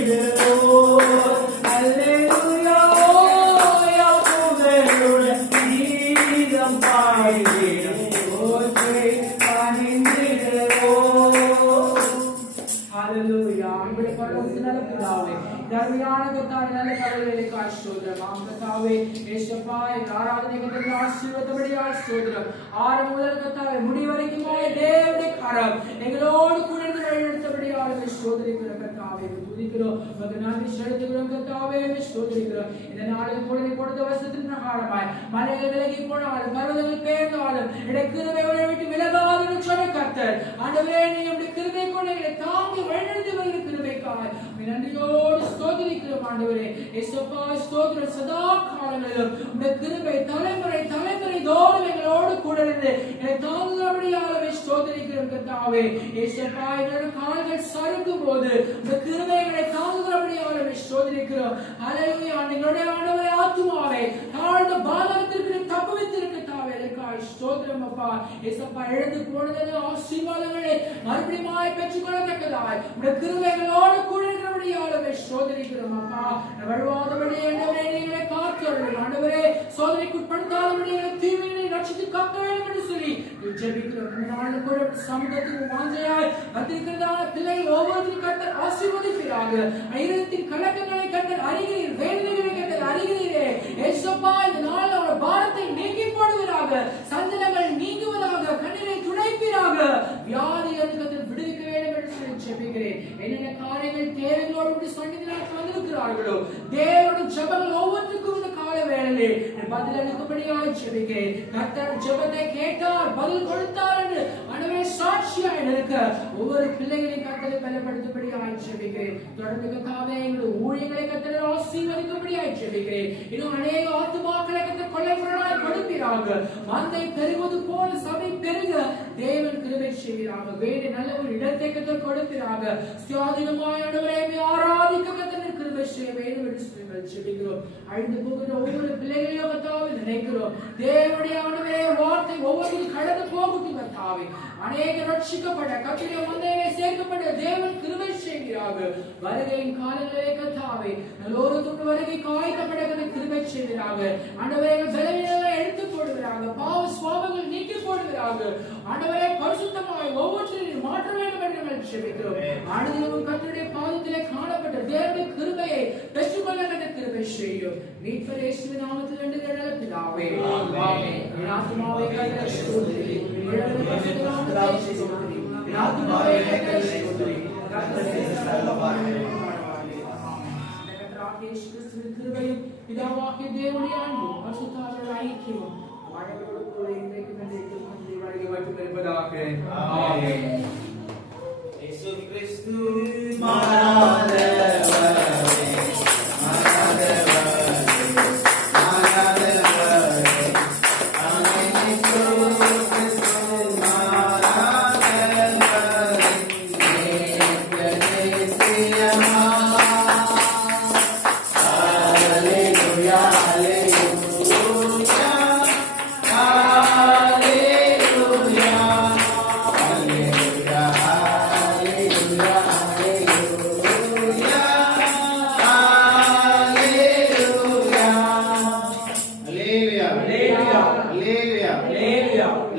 பணிந்திடுவோம். அல்லேலூயா. ஓய புகழுடன் கீதம் பாடினோம். போற்றி பணிந்திடுவோம். ஹல்லேலூயா. அன்புள்ள பரலோகத்தின் நல்ல பிதாவே, தர்மியான கர்த்தாவே, நல்ல கடவுளுக்காய் ஸ்தோத்திரம். ஆம் கர்த்தாவே, இயேசுப்பா, இந்த ஆராதனை கர்த்தருடைய ஆசீர்வாதப்படியாய் ஸ்தோத்திரம். ஆரம்பம் முதல் கர்த்தாவே முடிவு வரைக்குமாய் தேவனுடைய கரம் எங்களோடு கூட இருந்து வழிநடத்தபடியாய் ஸ்தோத்திரிக்கிறோம் கர்த்தாவே. துதிக்கிறோம். உமக்கு நன்றி செலுத்துகிறோம் கர்த்தாவே. ஸ்தோத்திரிக்கிறோம். இந்த நாளில் கூட நீ கொடுத்த வசனத்தின் பிரகாரமாய் மலைகள் விலகி போனாலும் பர்வதங்கள் பெயர்ந்தாலும் என்னுடைய கிருபை உன்னை விட்டு விலகாது என்று சொன்ன கர்த்தர். ஆண்டவரே, நீ உம்முடைய கிருபை கொண்டு எங்களை தாங்கி வழிநடத்தி வருகிற கிருபைக்காய் நன்றியோடு ஸ்தோத்திரிக்கிறோம் ஆண்டவரே. இயேசுப்பா ஸ்தோத்திரம். சதா காலங்களிலும் உம்முடைய கிருபை தலைமுறை தலைமுறை தோறும் எங்களோடு கூட இருந்து என்னை தாங்குகிறபடியாகவே ஸ்தோத்திரிக்கிறோம் கர்த்தாவே. இயேசுப்பா, என்னோட கால்கள் சறுக்கும் போது உம்முடைய கிருபை எங்களை தாங்குகிறபடியாகவே ஸ்தோத்திரிக்கிறோம். ஹல்லேலூயா. எங்களுடைய ஆண்டவரே ஆத்துமாவே தாழ்ந்த பாதகத்திற்கு தப்புவித்திருக்க தாவே எனக்காய் ஸ்தோத்திரம் அப்பா. இயேசுப்பா, எழுந்து போனது ஆசீர்வாதங்களை மறுபடியும் பெற்றுக்கொள்ளத்தக்கதாய் உம்முடைய கிருபை எங்களோடு கூட இருக்கிறபடியாகவே ஸ்தோத்திரிக்கிறோம் அப்பா. வழுவாதபடி ஆண்டவரே நீங்களே காத்தருளும் ஆண்டவரே. சோதனைக்குட்படுத்தாதபடி தீமையை ரட்சித்து காக்க வேண்டும் என்று சொல்லி ஜெபிக்கிறோம். இந்த நாளில் கூட சமூகத்துக்கு வாஞ்சையாய் வந்திருக்கிறதான பிள்ளைகள் ஒவ்வொருத்தரும் கர்த்தர் ஆசீர்வதிப்பீராக. ஐரத்தின் கலக்கங்களை கர்த்தர் அறிகிறீர், வேதனைகளை கர்த்தர் அறிகிறீரே. இயேசுப்பா, இந்த நாளில் அவருடைய பாரத்தை சஞ்சலங்கள் நீங்குவதாக, கண்ணீரை துடைப்பீராக, வியாதியிலிருந்து கர்த்தர் விடுவிக்க வேண்டும் என்று சொல்லி ஜெபிக்கிறேன். என்னென்ன காரியங்கள் தேவைகளோடு சன்னிதியில் வந்திருக்கிறார்களோ தேவனுடைய ஜெபங்கள் ஒவ்வொன்றுக்கும் இந்த கால வேளையிலே பதில் அளிக்கும்படியாக ஜெபிக்கிறேன். கர்த்தர் ஜெபத்தை கேட்டார், பதில் கொடுத்தார் என்று ஆண்டவரே சாட்சியாய் இருக்க ஒவ்வொரு பிள்ளைகளையும் கர்த்தரை பலப்படுத்தும்படியாக ஜெபிக்கிறேன். தொடர்ந்து கர்த்தாவே எங்களுடைய ஊழியங்களை கர்த்தர் ஆசீர்வதிக்கும்படியாக ஜெபிக்கிறேன். இன்னும் அநேக ஆத்துமாக்களை கர்த்தர் கொள்ளைப்பொருளாய் கொடுப்பீராக. மந்தை பெருகுவது போல சபை பெருக தேவன் கிருபை செய்வீராக. வேண்டிய நல்ல ஒரு இடத்தை கர்த்தர் கொடுப்பீராக. சுயாதீனமாய் ஆண்டவரே ஆராதிக்க கர்த்தர் கிருபை செய்ய வேண்டும் என்று சொல்லி ஜெபிக்கிறோம். அழிந்து போகிற ஒவ்வொரு பிள்ளைகளையும் கர்த்தாவே நினைக்கிறோம். தேவனுடைய ஆண்டவரே வார்த்தை ஒவ்வொருவரும் கடந்து போகட்டும் கர்த்தாவே. அநேக ரட்சிக்கப்பட்ட கர்த்தருடைய மந்தையிலே சேர்க்கப்பட்ட தேவன் கிருபை செய்கிறாக. வருகையின் காலங்களிலே கர்த்தாவே நல்லோருக்கும் வருகை காய்க்கப்பட்ட கிருபை செய்கிறாக. ஆண்டவரே பலவீனங்களை எடுத்து போடுகிறாங்க, பாவ சுவாபங்கள் நீக்கி போடுகிறாங்க. ஆண்டவரே பரிசுத்தமாய் ஒவ்வொன்றையும் மாற்ற வேண்டும் என்று நாங்கள் ஜெபிக்கிறோம். ஆண்டவரும் கர்த்தருடைய பாதத்திலே காணப்பட்ட தேவனுடைய கிருபையை பெற்றுக்கொள்ள கிருபை செய்யும். மீட்பர் இயேசுவின் நாமத்தில் வேண்டிக் கொள்கிறேன் பிதாவே. ஆமென். என் ஆத்துமாவே கர்த்தரை ஸ்தோத்திரி. பிதாவாகிய தேவனுடைய அன்பும் பரிசுத்தாவின் ஐக்கியமும் வாழ்வோடு கூட இன்றைக்கும் என்றைக்கும் வழங்கி வைத்திருப்பதாக. ஆமென். இயேசு கிறிஸ்து Hallelujah.